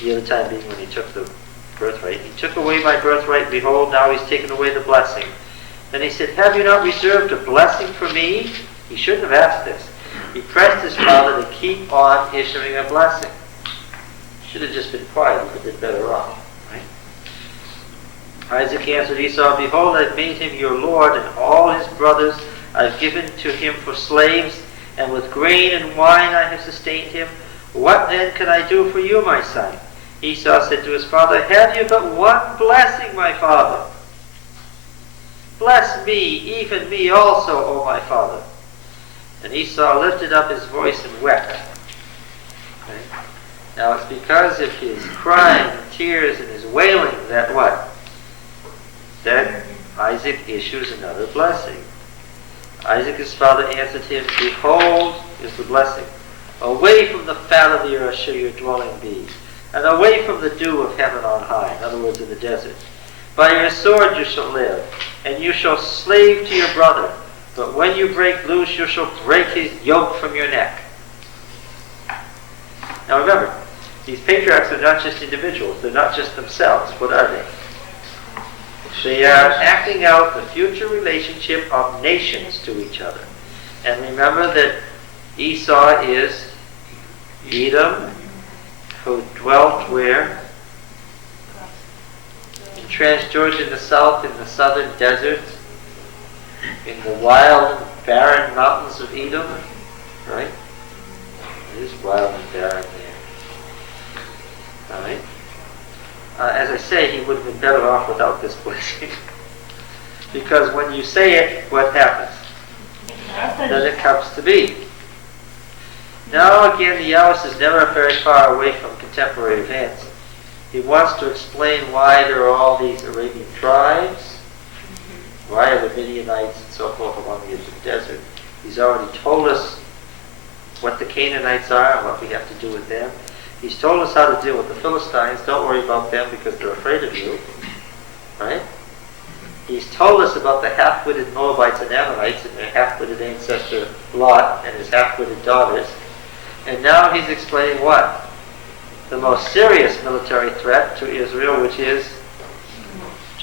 The other time being when he took the birthright. He took away my birthright. Behold, now he's taken away the blessing. Then he said, have you not reserved a blessing for me? He shouldn't have asked this. He pressed his father to keep on issuing a blessing. Should have just been quiet. He would have been better off. Right? Isaac answered Esau, behold, I've made him your lord, and all his brothers I've given to him for slaves, and with grain and wine I have sustained him. What then can I do for you, my son? Esau said to his father, have you but one blessing, my father? Bless me, even me also, O my father. And Esau lifted up his voice and wept. Okay. Now it's because of his crying and tears and his wailing that what? That Isaac issues another blessing. Isaac his father answered him, behold is the blessing. Away from the fat of the earth shall your dwelling be, and away from the dew of heaven on high, in other words, in the desert. By your sword you shall live, and you shall slave to your brother. But when you break loose, you shall break his yoke from your neck. Now remember, these patriarchs are not just individuals. They're not just themselves. What are they? They are acting out the future relationship of nations to each other. And remember that Esau is Edom, who dwelt where? In Transjordan in the south, in the southern desert, in the wild and barren mountains of Edom, right? It is wild and barren there. All right? As I say, he would have been better off without this blessing. Because when you say it, what happens? Then it comes to be. Now again, the Yahwist is never very far away from contemporary events. He wants to explain why there are all these Arabian tribes, why are the Midianites and so forth along the edge of the desert. He's already told us what the Canaanites are and what we have to do with them. He's told us how to deal with the Philistines. Don't worry about them because they're afraid of you. Right? He's told us about the half-witted Moabites and Ammonites and their half-witted ancestor Lot and his half-witted daughters. And now he's explaining what? The most serious military threat to Israel, which is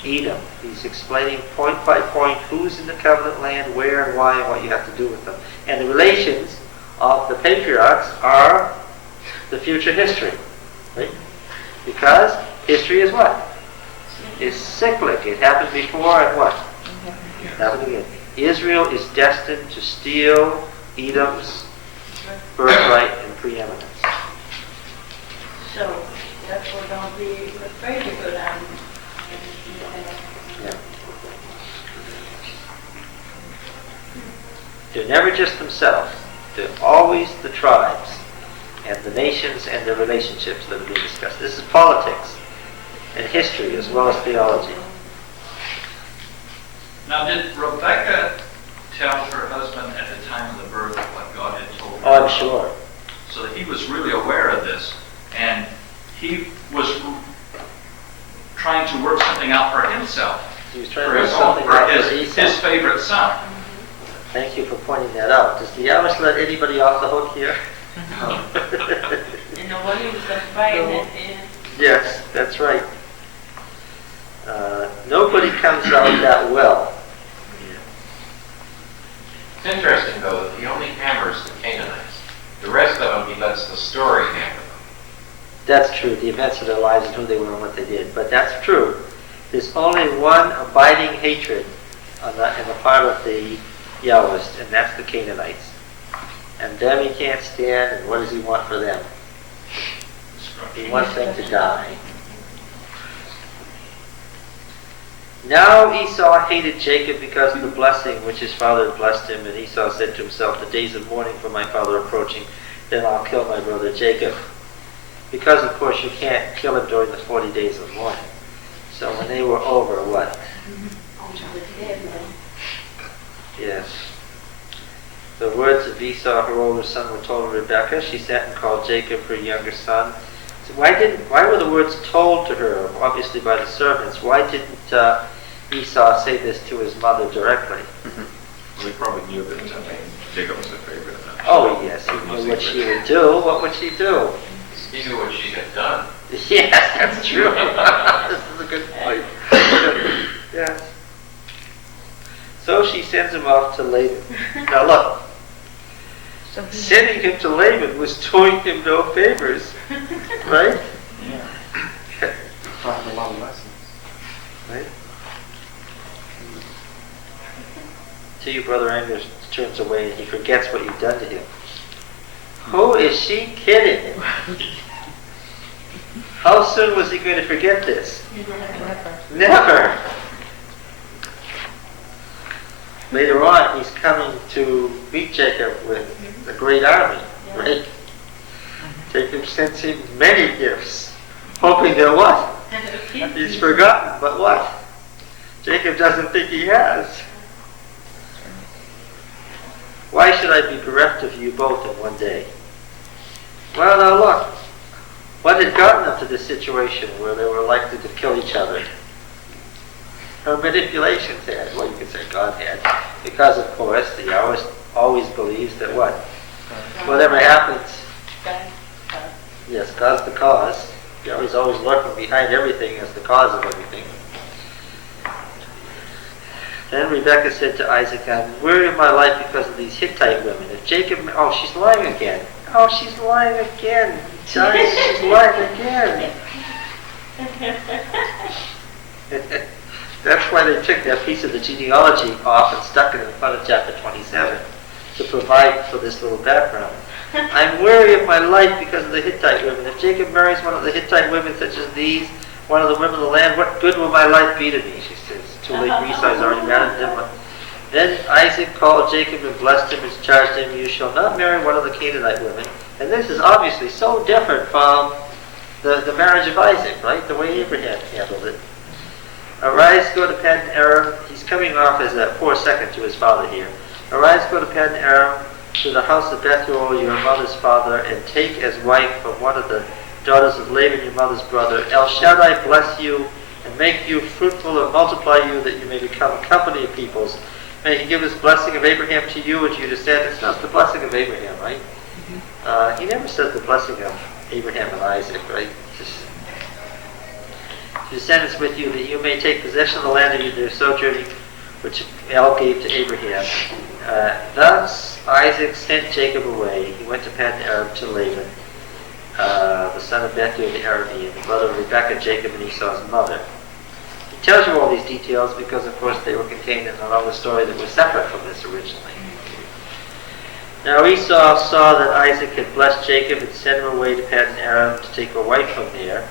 Edom. He's explaining point by point who's in the covenant land, where and why, and what you have to do with them. And the relations of the patriarchs are the future history. Right? Because history is what? Is cyclic. It happened before and what? It happened again. Israel is destined to steal Edom's birthright and preeminence. So, therefore don't be afraid to go down. Yeah. They're never just themselves. They're always the tribes and the nations and their relationships that are being discussed. This is politics and history as well as theology. Now, did Rebekah tell her husband at the time of the birth what God had told her? Oh, I'm sure. So that he was really aware of this, and he was trying to work something out for himself. He was trying to work something out for Esau. His favorite son. Thank you for pointing that out. Does the Yahwist let anybody off the hook here? No. And the one who was afraid that is. Yes, that's right. Nobody comes out that well. It's interesting, though, that he only hammers the Canaanites. The rest of them, he lets the story hammer them. That's true, the events of their lives and who they were and what they did. But that's true. There's only one abiding hatred in the part of the Yahwist, and that's the Canaanites. And them he can't stand, and what does he want for them? He wants them to die. Now Esau hated Jacob because of the blessing which his father had blessed him, and Esau said to himself, the days of mourning for my father approaching, then I'll kill my brother Jacob. Because, of course, you can't kill him during the 40 days of mourning. So when they were over, what? Yes. The words of Esau, her older son, were told to Rebekah. She sent and called Jacob, her younger son, Why were the words told to her, obviously by the servants? Why didn't Esau say this to his mother directly? We probably knew that Jacob was a favorite. Oh yes, he knew what she would do. What would she do? He knew what she had done. Yes, that's true. This is a good point. Yes. So she sends him off to Laban. Now look, sending him to Laban was doing him no favors, right? Yeah. Taught him a lot of lessons. Right? So your brother Anders turns away and he forgets what you've done to him. Who is she kidding? How soon was he going to forget this? Never. Later on, he's coming to meet Jacob with a great army, right? Jacob sends him many gifts, hoping that what? He's forgotten, but what? Jacob doesn't think he has. Why should I be bereft of you both in one day? Well, now look. What had gotten them to this situation where they were likely to kill each other? Her manipulations had. Well, you could say God had. Because, of course, he always believes that what? Whatever happens, yes, God's the cause. He's always lurking behind everything as the cause of everything. Then Rebekah said to Isaac, I'm weary of my life because of these Hittite women. If Jacob, she's lying again. Oh, she's lying again. She's lying again. That's why they took that piece of the genealogy off and stuck it in front of chapter 27 to provide for this little background. I'm weary of my life because of the Hittite women. If Jacob marries one of the Hittite women such as these, one of the women of the land, what good will my life be to me? She says. Too late, Esau has already married them. Then Isaac called Jacob and blessed him and charged him, you shall not marry one of the Canaanite women. And this is obviously so different from the marriage of Isaac, right? The way Abraham handled it. Arise, go to Paddan Aram. He's coming off as a poor second to his father here. Arise, go to Paddan Aram, to the house of Bethuel, your mother's father, and take as wife from one of the daughters of Laban, your mother's brother. El Shaddai bless you and make you fruitful and multiply you, that you may become a company of peoples. May he give his blessing of Abraham to you and to your descendants. That's the blessing of Abraham, right? He never says the blessing of Abraham and Isaac, right? Just descendants with you, that you may take possession of the land of your sojourning, which El gave to Abraham. Thus Isaac sent Jacob away. He went to Paddan Aram to Laban, the son of Bethuel the Aramean, the brother of Rebekah, Jacob, and Esau's mother. He tells you all these details because, of course, they were contained in another story that was separate from this originally. Now Esau saw that Isaac had blessed Jacob and sent him away to Paddan Aram to take a wife from there,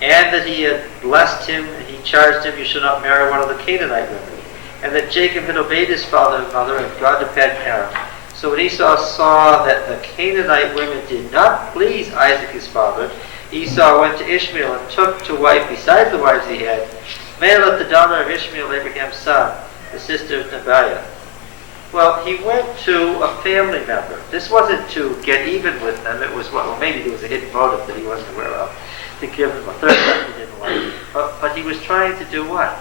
and that he had blessed him, and he charged him, you shall not marry one of the Canaanite women, and that Jacob had obeyed his father and mother and gone to Paddan Aram. So when Esau saw that the Canaanite women did not please Isaac his father, Esau went to Ishmael and took to wife, besides the wives he had, Mahalath, the daughter of Ishmael, Abraham's son, the sister of Nebaioth. Well, he went to a family member. This wasn't to get even with them. It was, well, maybe there was a hidden motive that he wasn't aware of, to give him a third wife he didn't like. But he was trying to do what?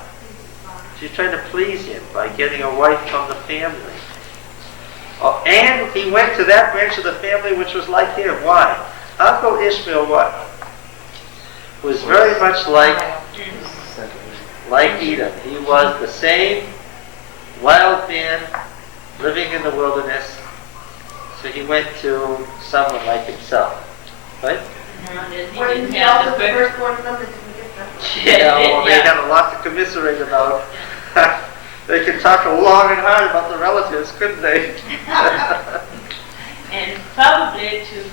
She was trying to please him by getting a wife from the family. Oh, and he went to that branch of the family which was like him. Why? Uncle Ishmael what? Was very much like Edom. He was the same wild man living in the wilderness. So he went to someone like himself. Right? When he also the firstborn son that didn't get them. Yeah, well, they had a lot to commiserate about. They could talk long and hard about the relatives, couldn't they? And probably to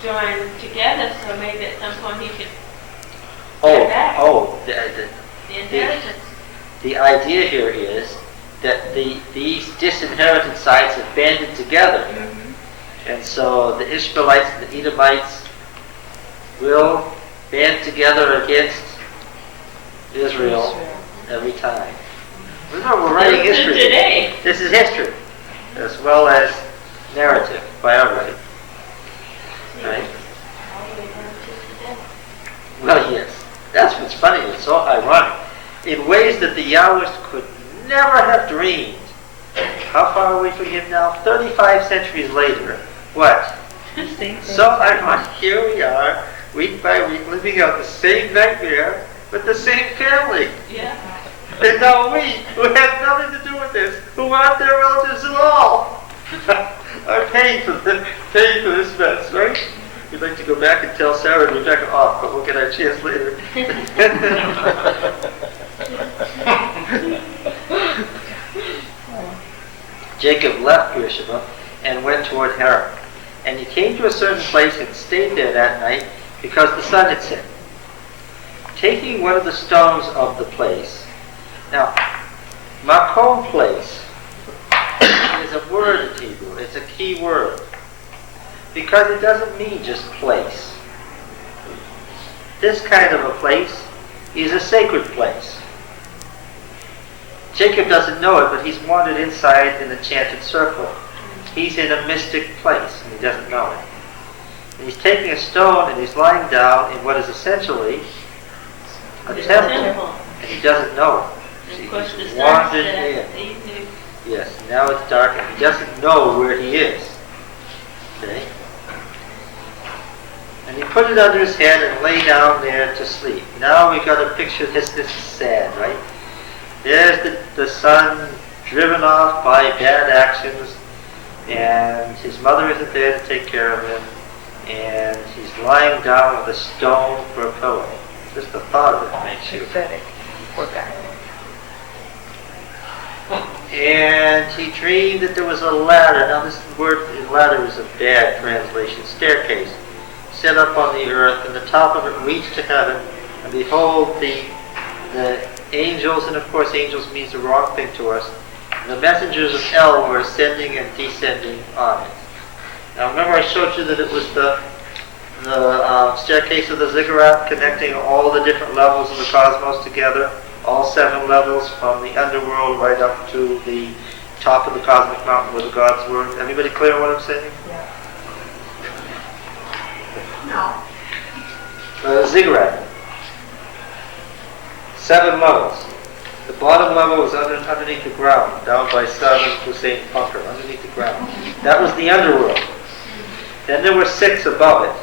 join together, so maybe at some point he could get back the inheritance. The idea here is that these disinherited sides have banded together. Mm-hmm. And so the Ishmaelites and the Edomites will band together against Israel every time. Remember, we're writing history today. This is history, as well as narrative, biography. Right? Well, yes. That's what's funny. It's so ironic. In ways that the Yahwists could never have dreamed. How far are we from him now? 35 centuries later. What? So ironic. Here we are, week by week, living out the same nightmare with the same family. Yeah. And now we, who have nothing to do with this, who aren't their relatives at all, are paying for this mess, right? We'd like to go back and tell Sarah and Rebekah off, but we'll get our chance later. Jacob left Beersheba and went toward Haran. And he came to a certain place and stayed there that night because the sun had set. Taking one of the stones of the place. Now, makom place is a word in Hebrew. It's a key word. Because it doesn't mean just place. This kind of a place is a sacred place. Jacob doesn't know it, but he's wandered inside an enchanted circle. He's in a mystic place, and he doesn't know it. And he's taking a stone, and he's lying down in what is essentially a temple. And he doesn't know it. And of course, the He's sun wandered set, in. evening. Yes, now it's dark, and he doesn't know where he is. Okay? And he put it under his head and lay down there to sleep. Now we got a picture. This is sad, right? There's the son driven off by bad actions, and his mother isn't there to take care of him, and he's lying down with a stone for a pillow. Just the thought of it makes you Pathetic. Poor guy. And he dreamed that there was a ladder. Now this word ladder is a bad translation. Staircase set up on the earth, and the top of it reached to heaven. And behold, the angels, and of course angels means the wrong thing to us, the messengers of El were ascending and descending on it. Now remember I showed you that it was the staircase of the ziggurat connecting all the different levels of the cosmos together, all 7 levels from the underworld right up to the top of the cosmic mountain where the gods were. Everybody clear on what I'm saying? No. The ziggurat. 7 levels. The bottom level was underneath the ground, down by Saddam Hussein bunker, underneath the ground. That was the underworld. Then there were 6 above it,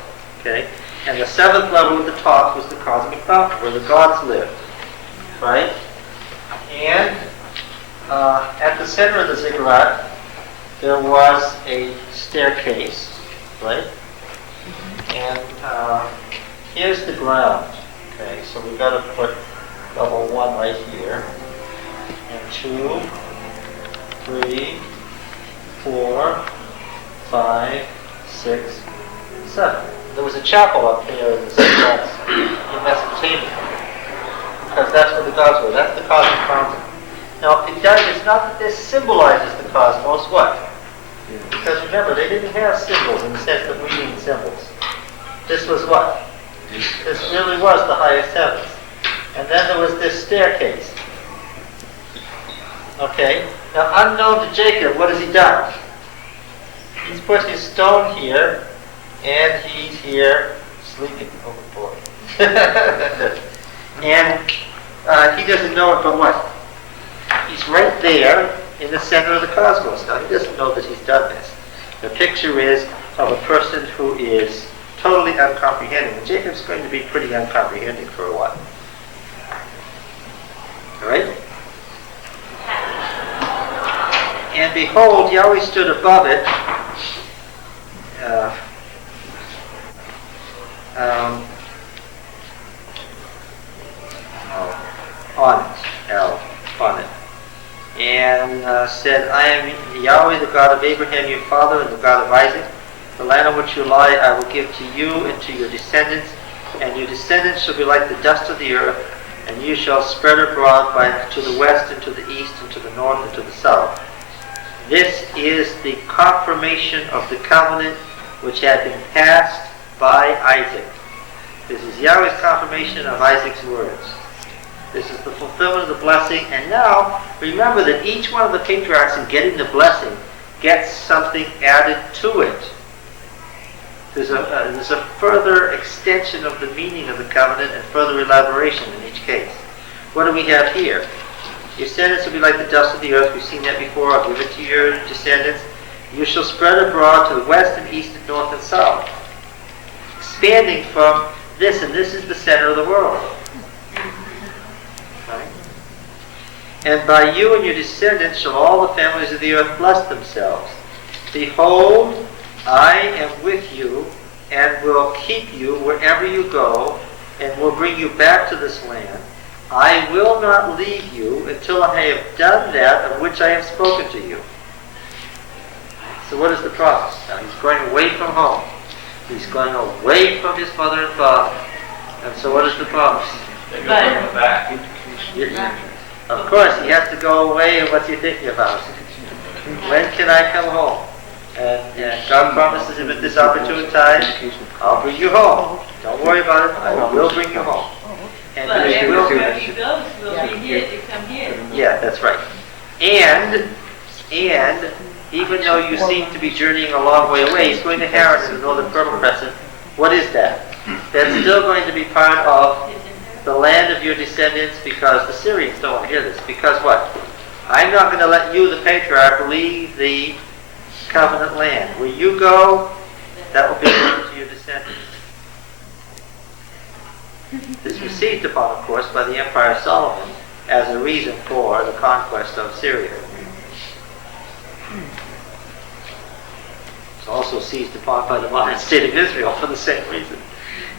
okay? And the 7th level at the top was the cosmic mountain, where the gods lived, right? And at the center of the ziggurat, there was a staircase, right? And here's the ground, okay? So we've got to put level 1 right here, and 2, 3, 4, 5, 6, 7. There was a chapel up there in the ziggurat in Mesopotamia, because that's where the gods were. That's the cosmic fountain. Now, it's not that this symbolizes the cosmos. What? Because remember, they didn't have symbols in the sense that we need symbols. This was what? This really was the highest heavens. And then there was this staircase. Okay? Now, unknown to Jacob, what has he done? He's put his stone here, and he's here sleeping. Oh, boy. And he doesn't know it, but what? He's right there in the center of the cosmos. Now, he doesn't know that he's done this. The picture is of a person who is totally uncomprehending. And Jacob's going to be pretty uncomprehending for a while. All right? And behold, Yahweh stood above it, on it, and said, I am Yahweh, the God of Abraham, your father, and the God of Isaac. The land on which you lie I will give to you and to your descendants, and your descendants shall be like the dust of the earth, and you shall spread abroad to the west and to the east and to the north and to the south. This is the confirmation of the covenant which had been passed by Isaac. This is Yahweh's confirmation of Isaac's words. This is the fulfillment of the blessing. And now, remember that each one of the patriarchs in getting the blessing gets something added to it. There's a further extension of the meaning of the covenant and further elaboration in each case. What do we have here? Your descendants will be like the dust of the earth. We've seen that before. I'll give it to your descendants. You shall spread abroad to the west and east and north and south. Expanding from this, and this is the center of the world. Right? And by you and your descendants shall all the families of the earth bless themselves. Behold, I am with you and will keep you wherever you go and will bring you back to this land. I will not leave you until I have done that of which I have spoken to you. So what is the promise? Now he's going away from home. He's going away from his mother and father. And so what is the promise? They go bring him back. Of course, he has to go away, and what's he thinking about? When can I come home? And God promises him at this opportune time, I'll bring you home. Don't worry about it. I will bring you home. And But he will. everywhere he goes, will be here to come here. Yeah, that's right. And even though you seem to be journeying a long way away, he's going to Haran in the northern Fertile Crescent. What is that? That's still going to be part of the land of your descendants, because the Syrians don't want to hear this. Because what? I'm not going to let you, the patriarch, leave the covenant land. Where you go, that will be given to your descendants. This was seized upon, of course, by the Empire of Solomon as a reason for the conquest of Syria. It's also seized upon by the modern state of Israel for the same reason.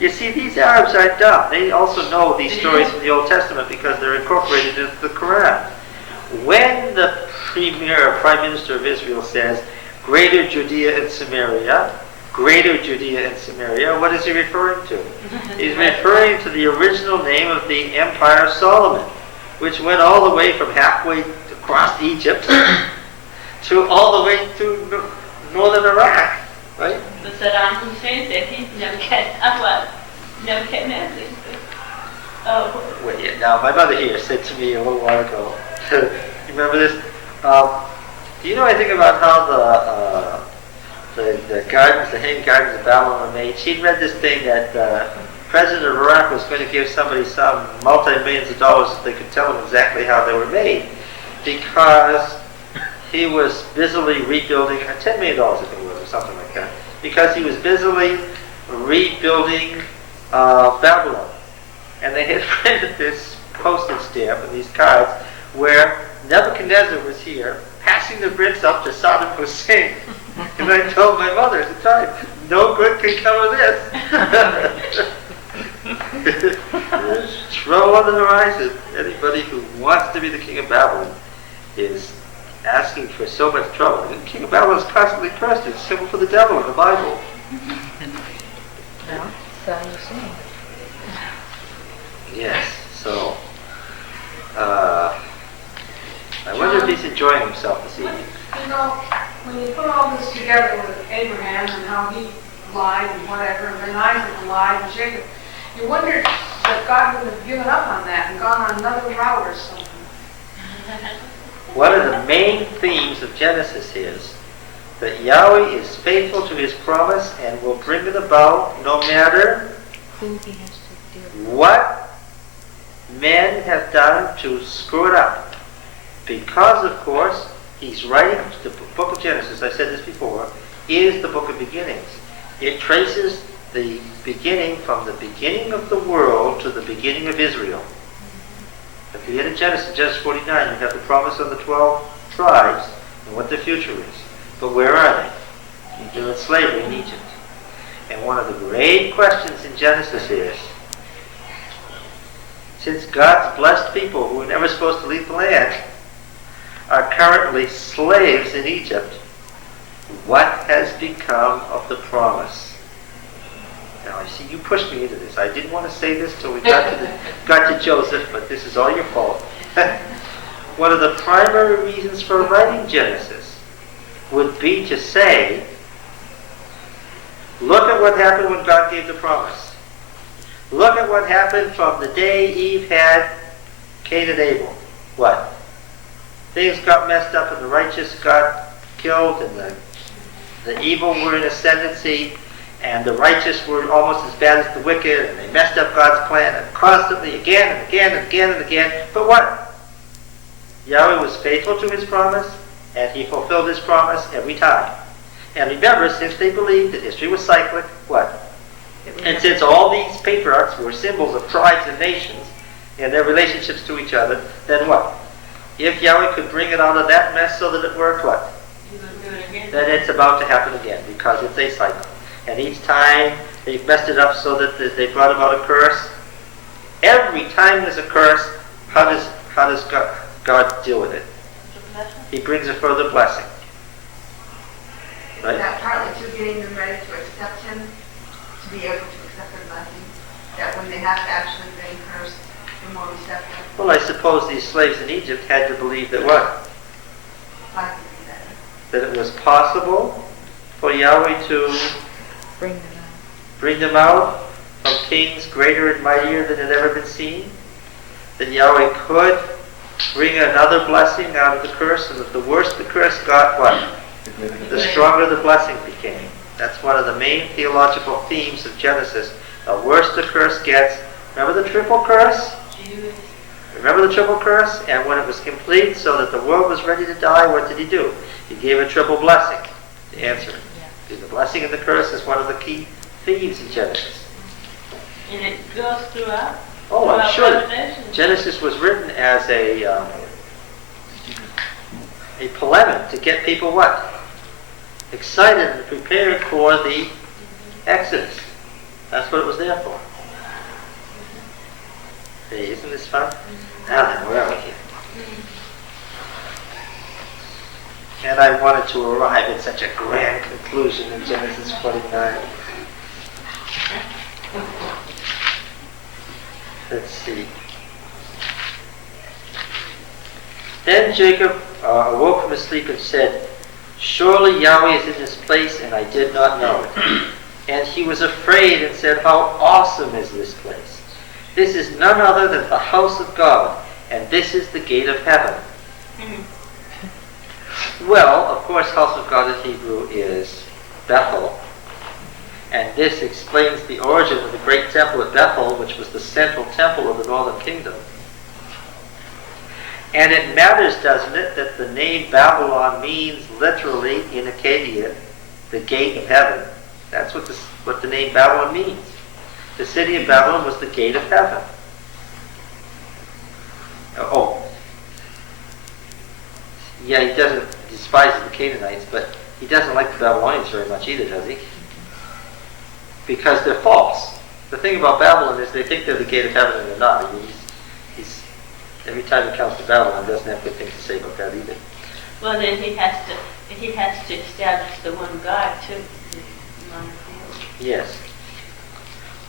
You see, these Arabs aren't dumb. They also know these stories from the Old Testament because they're incorporated into the Quran. When the Prime Minister of Israel says, Greater Judea and Samaria, Greater Judea and Samaria, what is he referring to? He's referring to the original name of the Empire of Solomon, which went all the way from halfway across Egypt to all the way to northern Iraq, right? But Saddam Hussein said he's never Nebuchadnezzar. Oh. Wait, yeah, now my mother here said to me a little while ago, you remember this? Do you know anything about how the gardens, the hanging gardens of Babylon were made? She'd read this thing that the president of Iraq was going to give somebody some multi-millions of dollars if they could tell him exactly how they were made, because he was busily rebuilding, $10 million I think it was, or something like that, because he was busily rebuilding Babylon. And they had printed this postage stamp and these cards where Nebuchadnezzar was here passing the bricks up to Saddam Hussein. And I told my mother at the time, no good can come of this. There's trouble on the horizon. Anybody who wants to be the king of Babylon is asking for so much trouble. And the king of Babylon is constantly cursed. It's symbol for the devil in the Bible. Well, so you see. Yes, so I wonder if he's enjoying himself this evening. You know, when you put all this together with Abraham and how he lied and whatever, and then Isaac lied and Jacob, you wonder that God would have given up on that and gone on another route or something. One of the main themes of Genesis is that Yahweh is faithful to his promise and will bring it about no matter Who he has to deal with. what men have done to screw it up. Because, of course, he's writing the book of Genesis, I said this before, is the book of beginnings. It traces the beginning from the beginning of the world to the beginning of Israel. At the end of Genesis 49, you have the promise of the 12 tribes and what their future is. But where are they? They're in slavery in Egypt. And one of the great questions in Genesis is, since God's blessed people who were never supposed to leave the land are currently slaves in Egypt, what has become of the promise? Now, I see you pushed me into this. I didn't want to say this till we got to Joseph, but this is all your fault. One of the primary reasons for writing Genesis would be to say, look at what happened when God gave the promise. Look at what happened from the day Eve had Cain and Abel. What? Things got messed up and the righteous got killed and the evil were in ascendancy, and the righteous were almost as bad as the wicked, and they messed up God's plan, and constantly, again and again and again and again. But what? Yahweh was faithful to his promise, and he fulfilled his promise every time. And remember, since they believed that history was cyclic, what? And since all these patriarchs were symbols of tribes and nations and their relationships to each other, then what? If Yahweh could bring it out of that mess so that it worked, what? Then it's about to happen again, because it's a cycle. And each time they've messed it up so that they brought about a curse. Every time there's a curse, how does God deal with it? He brings a further blessing. Right? Is that partly to getting them ready to accept him, to be able to accept their blessing? That when they have actually been cursed, they're more receptive? Well, I suppose these slaves in Egypt had to believe that what? That it was possible for Yahweh to bring them out from kings greater and mightier than had ever been seen. That Yahweh could bring another blessing out of the curse, and that the worse the curse got, what? The stronger the blessing became. That's one of the main theological themes of Genesis. The worse the curse gets. Remember the triple curse? Remember the triple curse? And when it was complete, so that the world was ready to die, what did he do? He gave a triple blessing to answer it. Because the blessing and the curse is one of the key themes in Genesis. And it goes throughout. Oh, I'm sure. Revelation. Genesis was written as a polemic to get people what? Excited and prepared for the Exodus. That's what it was there for. Hey, isn't this fun? Now then, where are we here? And I wanted to arrive at such a grand conclusion in Genesis 49. Let's see. Then Jacob awoke from his sleep and said, "Surely Yahweh is in this place, and I did not know it." And he was afraid and said, "How awesome is this place! This is none other than the house of God, and this is the gate of heaven." Well, of course, house of God in Hebrew is Bethel. And this explains the origin of the great temple at Bethel, which was the central temple of the northern kingdom. And it matters, doesn't it, that the name Babylon means literally in Akkadian, the gate of heaven. That's what the name Babylon means. The city of Babylon was the gate of heaven. Yeah, he doesn't despise the Canaanites, but he doesn't like the Babylonians very much either, does he? Because they're false. The thing about Babylon is they think they're the gate of heaven and they're not. He's every time he comes to Babylon, doesn't have good things to say about that either. Well, then he has to establish the one God too. Yes.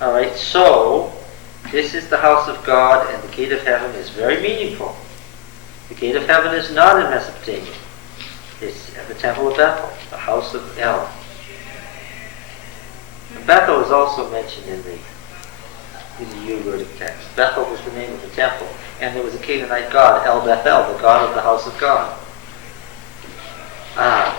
All right. So this is the house of God, and the gate of heaven is very meaningful. The gate of heaven is not in Mesopotamia. It's at the temple of Bethel, the house of El. Bethel is also mentioned in the Ugaritic text. Bethel was the name of the temple, and there was a Canaanite god, El Bethel, the god of the house of God. Well,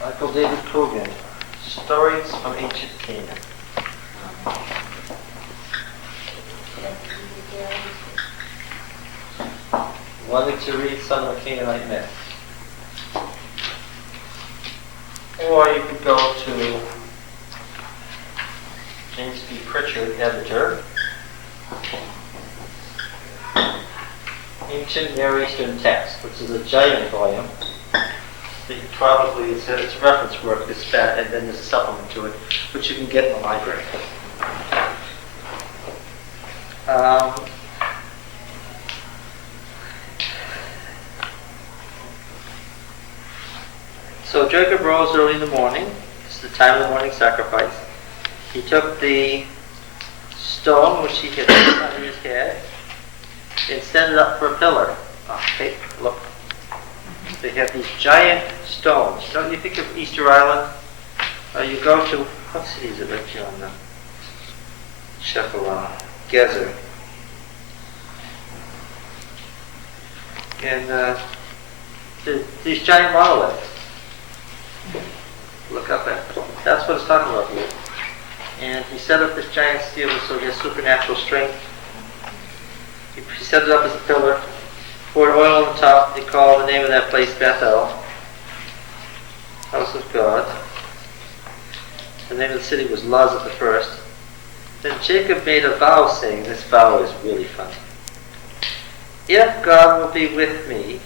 Michael David Coogan, Stories from Ancient Canaan. Wanted to read some of the Canaanite myths. Or you could go to James B. Pritchard, editor, Ancient Near Eastern Text, which is a giant volume. Probably it's a reference work, this fat, and then there's a supplement to it, which you can get in the library. So Jacob rose early in the morning. It's the time of the morning sacrifice. He took the stone which he had put under his head and set it up for a pillar. Okay, look. they have these giant stones. Don't you think of Easter Island? You go to, what city is it right here on the Shephelah? Gezer. And these giant monoliths. Look up at, that's what it's talking about here. And he set up this giant steel so he has supernatural strength. He set it up as a pillar, poured oil on the top. They call the name of that place Bethel, house of God. The name of the city was Luz at the first. Then Jacob made a vow, saying, this vow is really funny. If God will be with me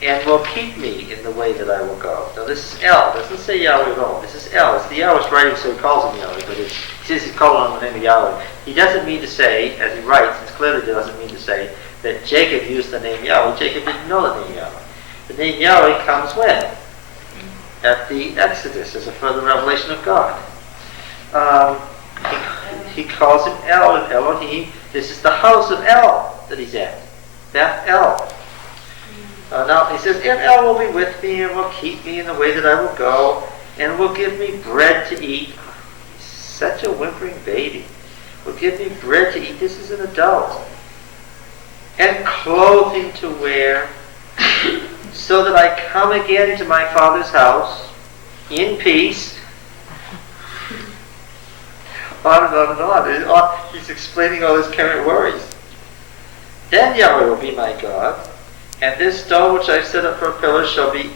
and will keep me in the way that I will go. Now this is El. It doesn't say Yahweh at all. This is El. It's the Yahweh's writing, so he calls him Yahweh, but he says he's calling on the name of Yahweh. He doesn't mean to say, as he writes, it clearly doesn't mean to say that Jacob used the name Yahweh. Jacob didn't know the name Yahweh. The name Yahweh comes when? At the Exodus, as a further revelation of God. He calls him El and Elohim. This is the house of El that he's at. Beth-El. Now he says, if El will be with me and will keep me in the way that I will go, and will give me bread to eat. He's such a whimpering baby. Will give me bread to eat. This is an adult. And clothing to wear, so that I come again to my father's house in peace. On and on and on. He's explaining all his current worries. Then Yahweh will be my God, and this stone which I have set up for a pillar shall be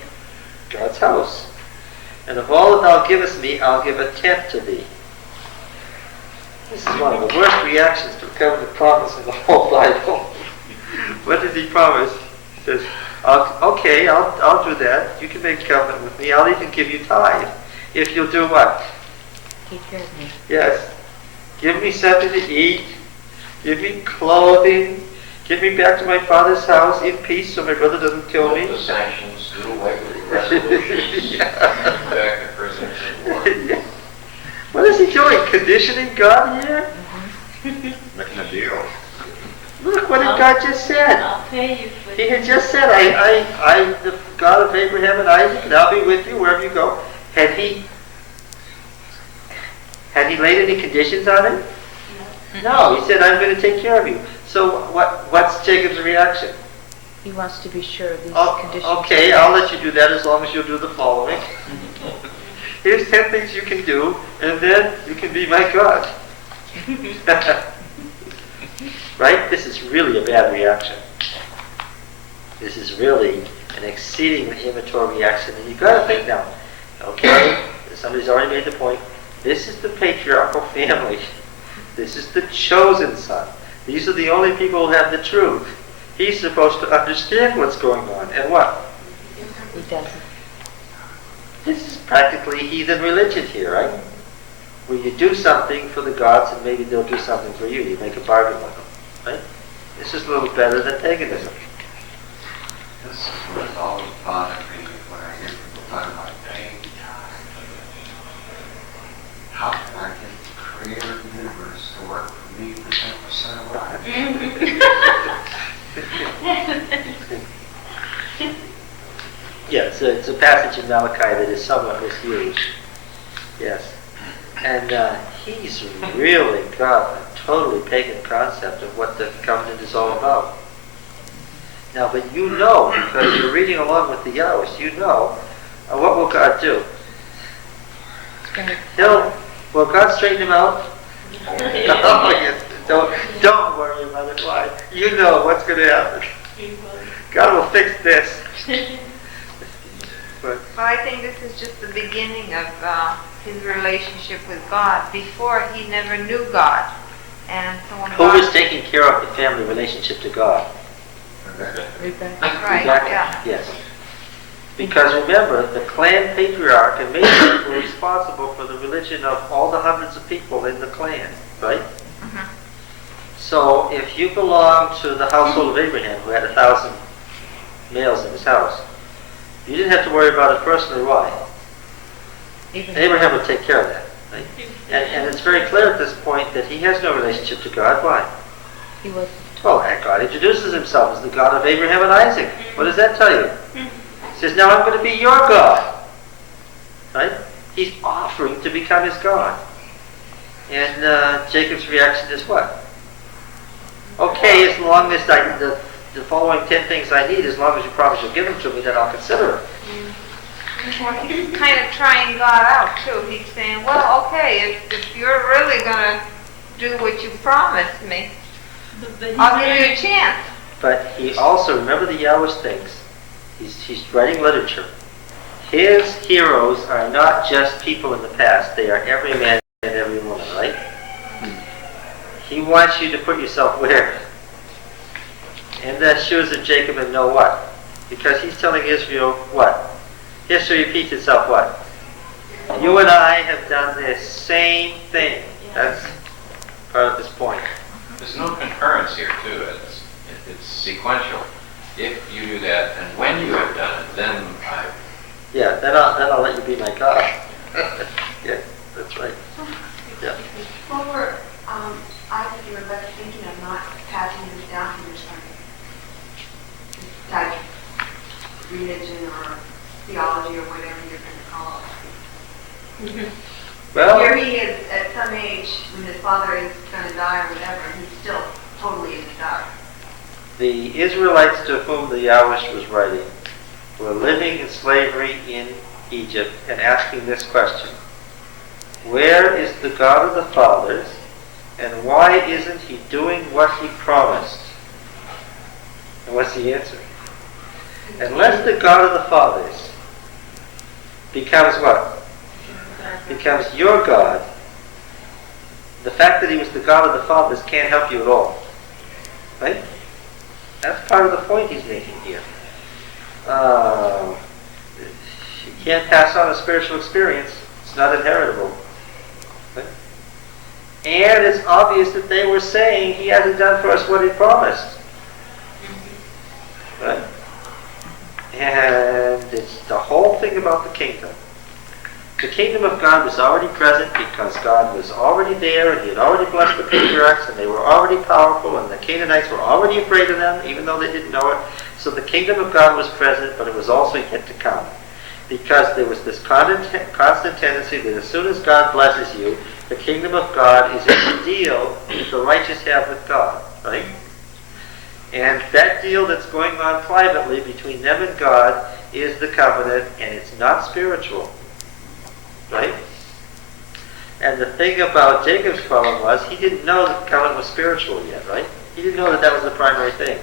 God's house. And of all that thou givest me, I'll give a tenth to thee. This is one of the worst reactions to a covenant promise in the whole Bible. What does he promise? He says, okay, I'll do that. You can make a covenant with me. I'll even give you tithe. If you'll do what? Take care of me. Yes. Give me something to eat. Give me clothing. Get me back to my father's house in peace so my brother doesn't kill me. The sanctions, do away with the resolutions. Back to prison and war. What is he doing? Conditioning God here? Making a deal. Look, what did God just said? I'll pay you for He had just said, I'm the God of Abraham and Isaac, and I'll be with you wherever you go. Had he laid any conditions on him? No, he said, I'm going to take care of you. So what's Jacob's reaction? He wants to be sure these conditions. Okay, I'll let you do that as long as you'll do the following. Here's 10 things you can do, and then you can be my God. Right? This is really a bad reaction. This is really an exceedingly immature reaction. And you've got to think now, okay, somebody's already made the point. This is the patriarchal family. This is the chosen son. These are the only people who have the truth. He's supposed to understand what's going on. And what? He doesn't. This is practically heathen religion here, right? Where you do something for the gods and maybe they'll do something for you. You make a bargain with them, right? This is a little better than paganism. This is what's always bothered me when I hear people talking about paying tithe. How can I get the creator of the universe to work for me for 10% of what I do? Yeah, it's a passage in Malachi that is somewhat misused. Yes. And he's really got a totally pagan concept of what the covenant is all about. Now, but you know, because you're reading along with the Yahwehs, you know, what will God do? Will God straighten him out? Oh, yes. Don't worry about it. Why? You know what's going to happen. God will fix this. But I think this is just the beginning of his relationship with God. Before, he never knew God. And so when Who was taking care of the family relationship to God? Rebekah. Right, Rebekah. yeah. Yes. Because remember, the clan patriarch and matriarch were responsible for the religion of all the hundreds of people in the clan, right? Mm-hmm. So if you belong to the household of Abraham, who had 1,000 males in his house, you didn't have to worry about it personally. Why? Abraham would take care of that. Right? And it's very clear at this point that he has no relationship to God. Why? He wasn't. Well, God introduces himself as the God of Abraham and Isaac. What does that tell you? says, now I'm going to be your God. Right? He's offering to become his God. And Jacob's reaction is what? Okay, as long as the following 10 things I need, as long as you promise you'll give them to me, then I'll consider it. He's kind of trying God out too. He's saying, well, okay, if you're really going to do what you promised me, I'll give you a chance. But he also, remember the Yahweh's things. He's writing literature. His heroes are not just people in the past. They are every man and every woman, right? He wants you to put yourself where? In the shoes of Jacob and know what? Because he's telling Israel what? History repeats itself what? You and I have done this same thing. That's part of this point. There's no concurrence here, too. It's sequential. If you do that, and when you have done it, then I... Yeah, then I'll let you be my God. Yeah, that's right. Yeah. What were Isaac and Rebekah thinking of not passing this down to their son? Type religion or theology or whatever you're going to call it. Well, here he is at some age when his father is going to die or whatever, and he's still totally in the dark. the Israelites to whom the Yahweh was writing were living in slavery in Egypt and asking this question: where is the God of the fathers, and why isn't he doing what he promised? And what's the answer? Unless the God of the fathers becomes what? Becomes your God, the fact that he was the God of the fathers can't help you at all. Right? That's part of the point he's making here. You can't pass on a spiritual experience. It's not inheritable. Right? And it's obvious that they were saying he hasn't done for us what he promised. Right? And it's the whole thing about the kingdom. The kingdom of God was already present because God was already there and he had already blessed the patriarchs and they were already powerful and the Canaanites were already afraid of them even though they didn't know it. So the kingdom of God was present, but it was also yet to come. Because there was this constant tendency that as soon as God blesses you, the kingdom of God is in the deal that the righteous have with God. Right? And that deal that's going on privately between them and God is the covenant, and it's not spiritual. Right? And the thing about Jacob's problem was he didn't know that the covenant was spiritual yet, right? He didn't know that that was the primary thing.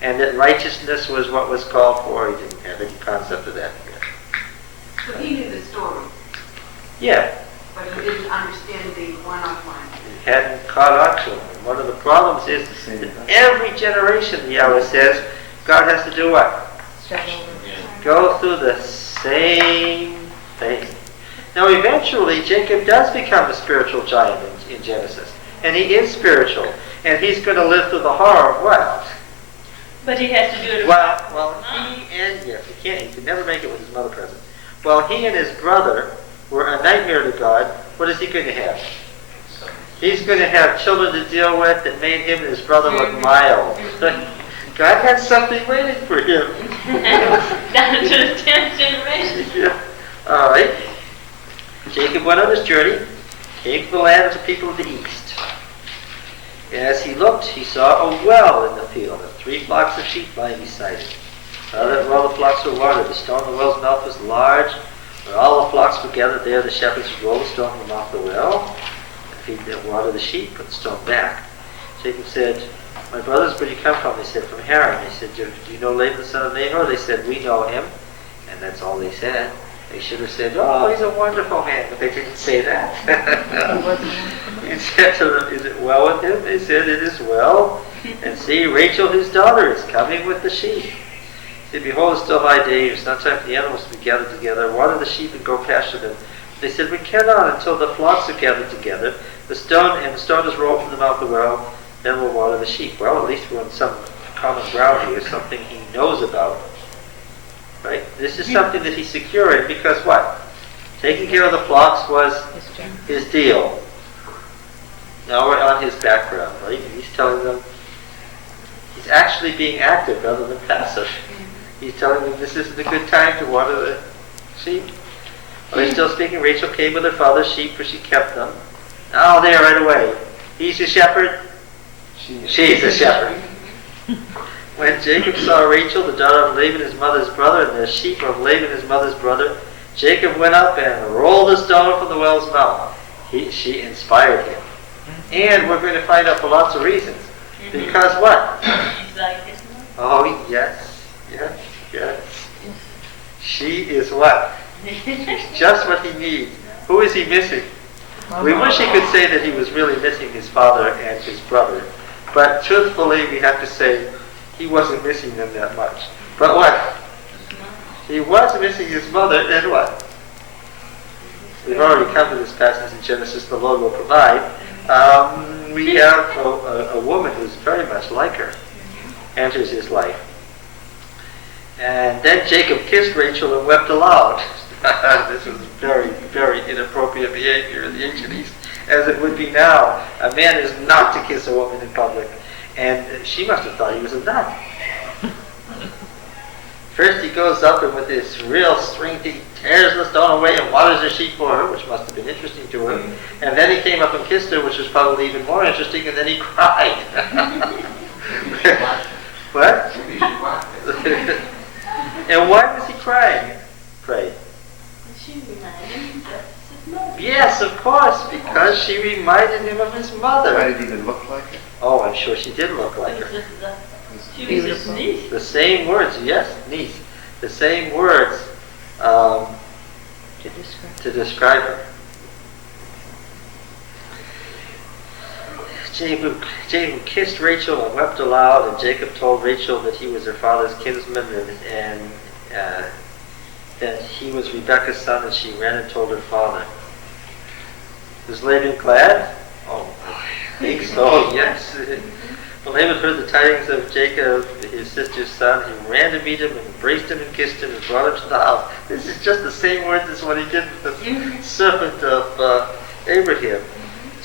And that righteousness was what was called for. He didn't have any concept of that yet. So he knew the story, Yeah. but he didn't understand the one-on-one. He hadn't caught on to him. And one of the problems is that every generation, the Yahweh says, God has to do what? Go through the same thing. Now eventually Jacob does become a spiritual giant in Genesis. And he is spiritual. And he's going to live through the horror of what? But he has to do it. Well, he and, yes, he could never make it with his mother present. Well, he and his brother were a nightmare to God. What is he going to have? He's going to have children to deal with that made him and his brother look mild. God had something waiting for him. Down to the 10th generation. Yeah. All right. Jacob went on his journey, came to the land of the people of the east. As he looked, he saw a well in the field, and 3 flocks of sheep lying beside it. Now that well the flocks were watered. The stone of the well's mouth was large. When all the flocks were gathered there, the shepherds would roll the stone from the mouth of the well, and feed them water the sheep, put the stone back. Jacob said, "My brothers, where do you come from?" They said, "From Haran." They said, "Do you know Laban the son of Nahor?" They said, "We know him." And that's all they said. They should have said, "Oh, he's a wonderful man," but they didn't say that. He said to them, "Is it well with him?" They said, "It is well. And see, Rachel, his daughter, is coming with the sheep." He said, "Behold, it's still high day. It's not time for the animals to be gathered together. Water the sheep and go pasture them." They said, "We cannot until the flocks are gathered together. The stone is rolled from the mouth of the well. Then we'll water the sheep." Well, at least we're on some common ground here, something he knows about. Right? This is something that he's secure in because what? Taking care of the flocks was his deal. Now we're on his background, right? He's telling them he's actually being active rather than passive. He's telling them this isn't a good time to water the sheep. While he's still speaking, Rachel came with her father's sheep, for she kept them. Oh, there, right away. He's a shepherd. She's a shepherd. When Jacob saw Rachel, the daughter of Laban, his mother's brother, and the sheep of Laban, his mother's brother, Jacob went up and rolled a stone from the well's mouth. She inspired him. And we're going to find out for lots of reasons. Because what? Oh, yes. She is what? She's just what he needs. Who is he missing? We wish he could say that he was really missing his father and his brother. But truthfully, we have to say he wasn't missing them that much. But what? He was missing his mother, and what? We've already come to this passage in Genesis, the Lord will provide. We have a woman who's very much like her, enters his life. And then Jacob kissed Rachel and wept aloud. This is very, very inappropriate behavior in the ancient East, as it would be now. A man is not to kiss a woman in public. And she must have thought he was a nut. First he goes up and with this real strength he tears the stone away and waters her sheep for her, which must have been interesting to her. And then he came up and kissed her, which was probably even more interesting, and then he cried. What? And why was he crying? Pray. She reminded him that his mother. Yes, of course, because she reminded him of his mother. Might it even look like it? Oh, I'm sure she did look like her. She was his niece. The same words, yes, niece. The same words to describe her. Jacob kissed Rachel and wept aloud, and Jacob told Rachel that he was her father's kinsman and that he was Rebekah's son, and she ran and told her father. Was Laban glad? Oh, I think so, yes. When Laban heard the tidings of Jacob, his sister's son, he ran to meet him and embraced him and kissed him and brought him to the house. This is just the same words as what he did with the serpent of Abraham.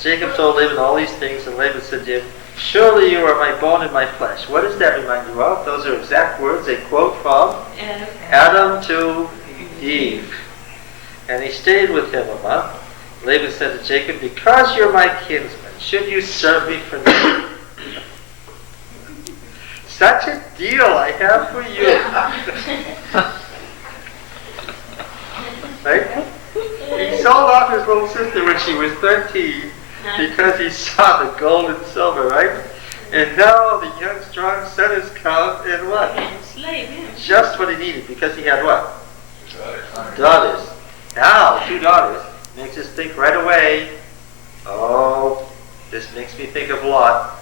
Jacob told Laban all these things, and Laban said to him, "Surely you are my bone and my flesh." What does that remind you of? Those are exact words, a quote from Adam to Eve. And he stayed with him a month. Laban said to Jacob, "Because you're my kinsman, should you serve me for nothing?" Such a deal I have for you. Right? He sold off his little sister when she was 13 because he saw the gold and silver, right? And now the young, strong son has come and what? Just what he needed, because he had what? Daughters. Now, 2 daughters. Makes us think right away, oh, this makes me think of Lot.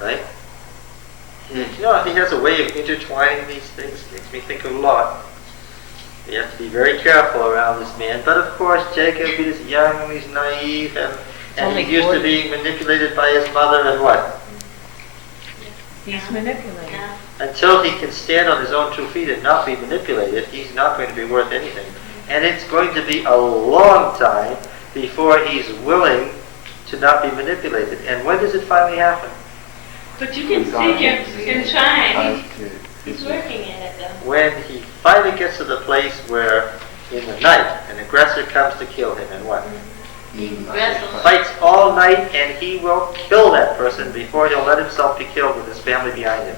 Right? You know, he has a way of intertwining these things. Makes me think of Lot. You have to be very careful around this man. But of course, Jacob is young, he's naive, and he's used to being manipulated by his mother, and what? He's manipulated. Until he can stand on his own 2 feet and not be manipulated, he's not going to be worth anything. And it's going to be a long time before he's willing to not be manipulated. And when does it finally happen? But you can see him trying. He's working at it though. When he finally gets to the place where, in the night, an aggressor comes to kill him, and what? He wrestles. Fights all night, and he will kill that person before he'll let himself be killed with his family behind him.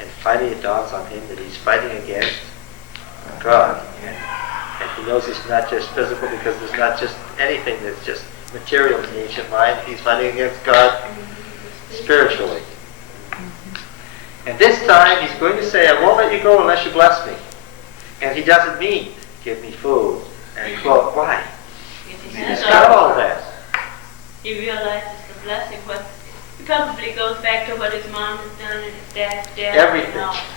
And finally it dawns on him that he's fighting against God. And he knows it's not just physical, because there's not just anything that's just material in the ancient mind. He's fighting against God spiritually. And this time he's going to say, "I won't let you go unless you bless me." And he doesn't mean, "Give me food and clothes." Why? He's got all that. He realizes the blessing, but he probably goes back to what his mom has done and his dad's death.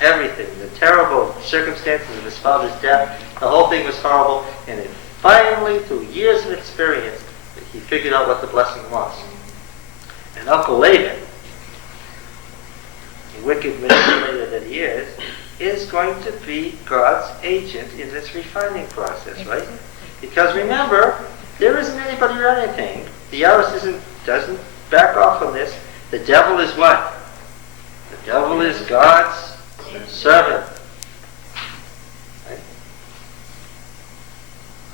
Everything. The terrible circumstances of his father's death, the whole thing was horrible. And then finally, through years of experience, he figured out what the blessing was. And Uncle Laban, the wicked manipulator that he is going to be God's agent in this refining process, right? Because remember, there isn't anybody or anything. The arrows doesn't back off on this. The devil is what? The devil is God's 7.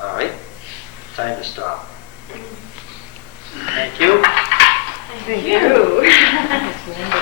All right, time to stop. Thank you. Thank you.